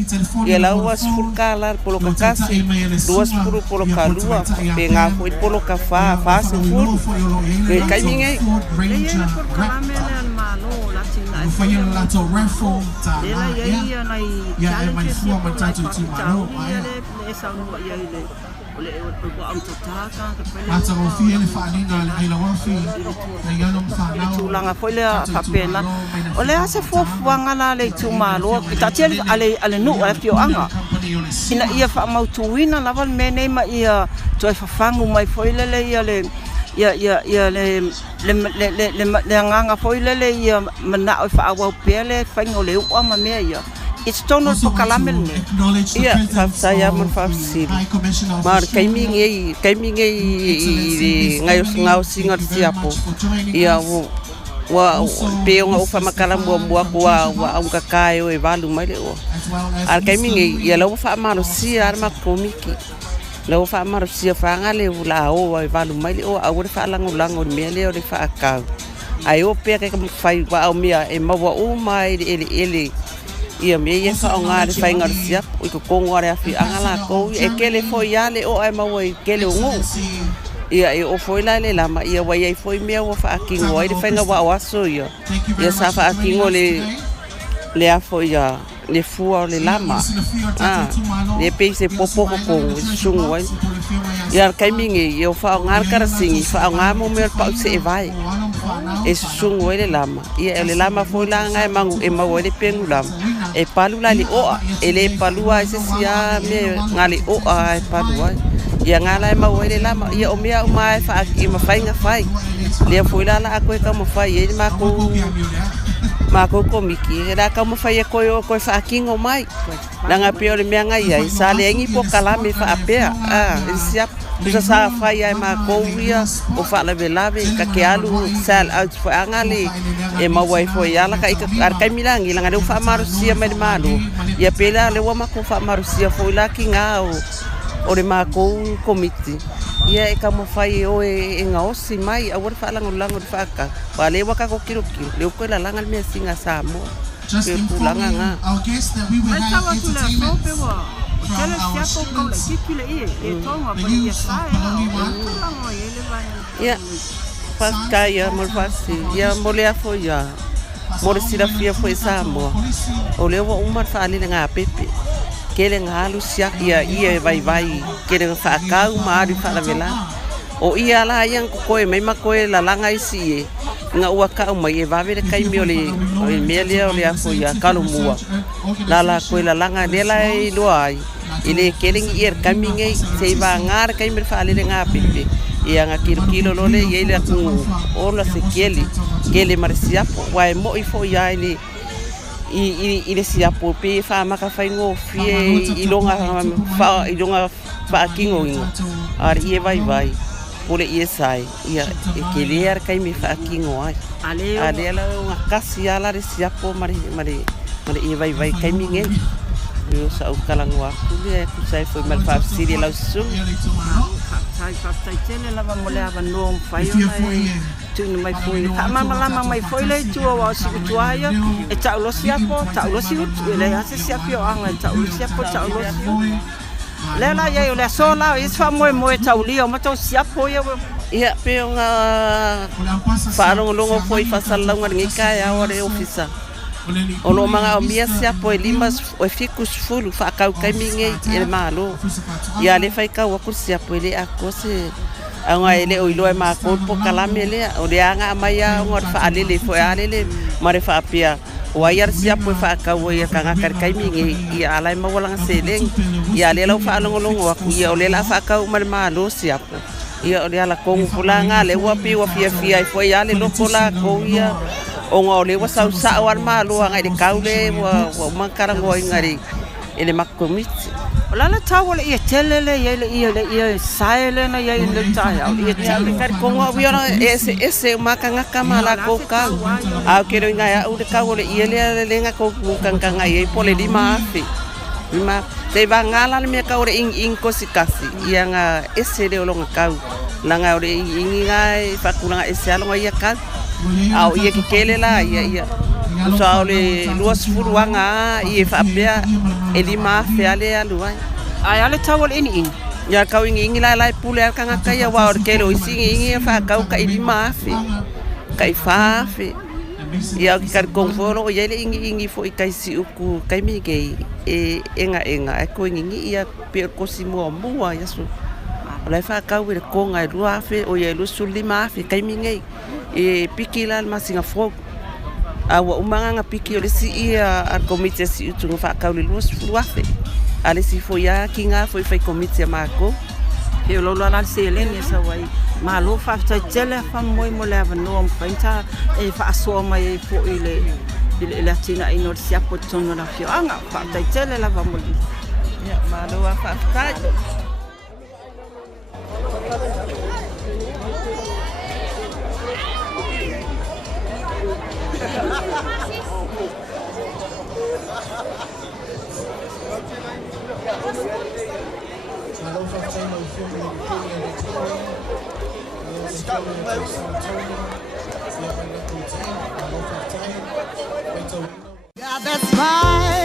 ia la was furkala polo kakasi 2 polo kalua penga foi polo kafa fase fulu le kai mingei tulanga foi le papena ole ase fofuanga la le tumalo itatia ale no e fio anga ina ia fa mautuina na val mene ma ia toi fa fangu mai foi le ia le ia le nganga foi le ia mana o fa wa pele fango le o ma me ia it's tono to kalamel ia saya mon fafsi mar kaiming ngai ngau singar Siapo ia wa peonga o fa makala mo wa unga kai o e valu mai le o ar kaiming ia lo fa maro si ar ma komiki lo fa maro si fa ngale ula o e valu mai le o a o fa lango me le o fa ka ai o pe ka fai wa o mia e ma wa o mai ele ia me ia fa nga le fai ngar Siapo o ko kongo ara fi angala ko e kele foi ale o ai ma wai kele ngo ia e o foi la le lama ia wai ai foi me o fa kingo ai de fenga wa waso ia sa fa kingo le a foi ia le fua le lama le peise popo ko sungo ai ia kai mingi ia fa ngar karasingi fa nga mo me pa se vai e sungo le lama ia le lama foi la nga mangu e ma wai le pengulam e palula li o ele palua se sia me ngali o e palua ia ngala e ma wai le lama ia o mea mai fa ki ma fainga fai le foi la a ko ka mo fai e ma ko komiki era ka mo fai ko fa kingo mai langa pio le mea ngai ai sale ngi po kala me fa apea Siapo bisa sa fai ai ma ko ia o fa la velave ka ke alu sal out fa ngale e ma wai foi ala ka ar kai milangi langa de fa marusia me malu ia pela le wa ma ko fa marusia foi la kinga o le ma ko komiti ia e ka mo fai o e ngaosi mai a wor fa lango fa ka pa le wa ka ko kilo le ko la langa me singa Samoa ke pulanga nga Tele Siapo ko le kipile e tonga pa ia sai ia paska ia mo fasi ia mo le afo ia mo le sila fia foi Samoa o le wa umar Faalelegapepe kele ngalu sia ia vai kele fa kau mari fa vela o ia la yang ko e mai ma ko la langa isi nga ua ka mai e vave le kai miole o melia o le afo ia kalumua la ko la langa de la Iulai ile kele ngier kaminge se va ngar kai mir Faalelegapepe ia nga kilo lo le ile ku o la se kele mar Siapo wa mo i fo ia ile I le siapo pe fa maka fai ngo fie I longa fa kingo inga ar I vai pole I sai ia e ke lear kai me fa kingo ai ale la nga kasi ala le siapo mari I vai kai mi nge yo sa ukalang wa kule ku sai foi mal fa siri la su sai tele la mole ava no fai tu mai foi mama mai foi le tu wa si tu aia e taulo siapo le ase siapo anga taulo siapo lela ye le sola is fa mo tauli o mato siapo ia pe nga fa longo foi fa salanga ngika ya ore ofisa ono mga omia siapo limas o fikus fulu fa kau kai minge ele malo ia le fai kau aku siapo ele ako se anga ele o Iulai ma ko po kalame le o le anga maya ngor Faalele Foailale mare fa pia o ayar siapo fa kau ia kanga kai minge ia alai mawalang seleng ia le lo fa longo aku ia o le la fa kau mal malo siapo ia o le ala kong pulanga le wa fia Foailale lo pola ko ia onga ole wa sau war malu ngai de kaule wa makara ngoi ngari ele makomit ola tawole ia telele ia saile na ia le taya ia tele kar kongo wiona ese makanga kamala ko ka au kero ngai au de kaule ia le nga ko kanga ia pole lima te bangala me ka ore ing kosikasi ia nga ese de olonga kau langa ore ingai fakuna ese alonga ia ka au ia kele la ia so le luas furuanga ia fa bia elima feale aluai ai ale tawol ini ya kau ingi la pule kanga kaya wa kelo isingi fa kau ka elima fe kai fa fe ia kar konforo ia le ingi fo kai si uku kai mi gei enga ko ingi ia pe kosimo mua ya so le fa kau le konga lua fe o ia lu sulima fe kai mi ngei e pikila masinga fo awa umanga piki o le si ia ar komite si utunga fa kauli luas fluafe ale si fo ya kinga fo fai komite mako e lo la se leni sa wai malo fa tele fa moi mo le no painta e fa so mai fo ile latina inor siapo tono na fio anga fa tele la va mo ya malo fa Yeah, that's right.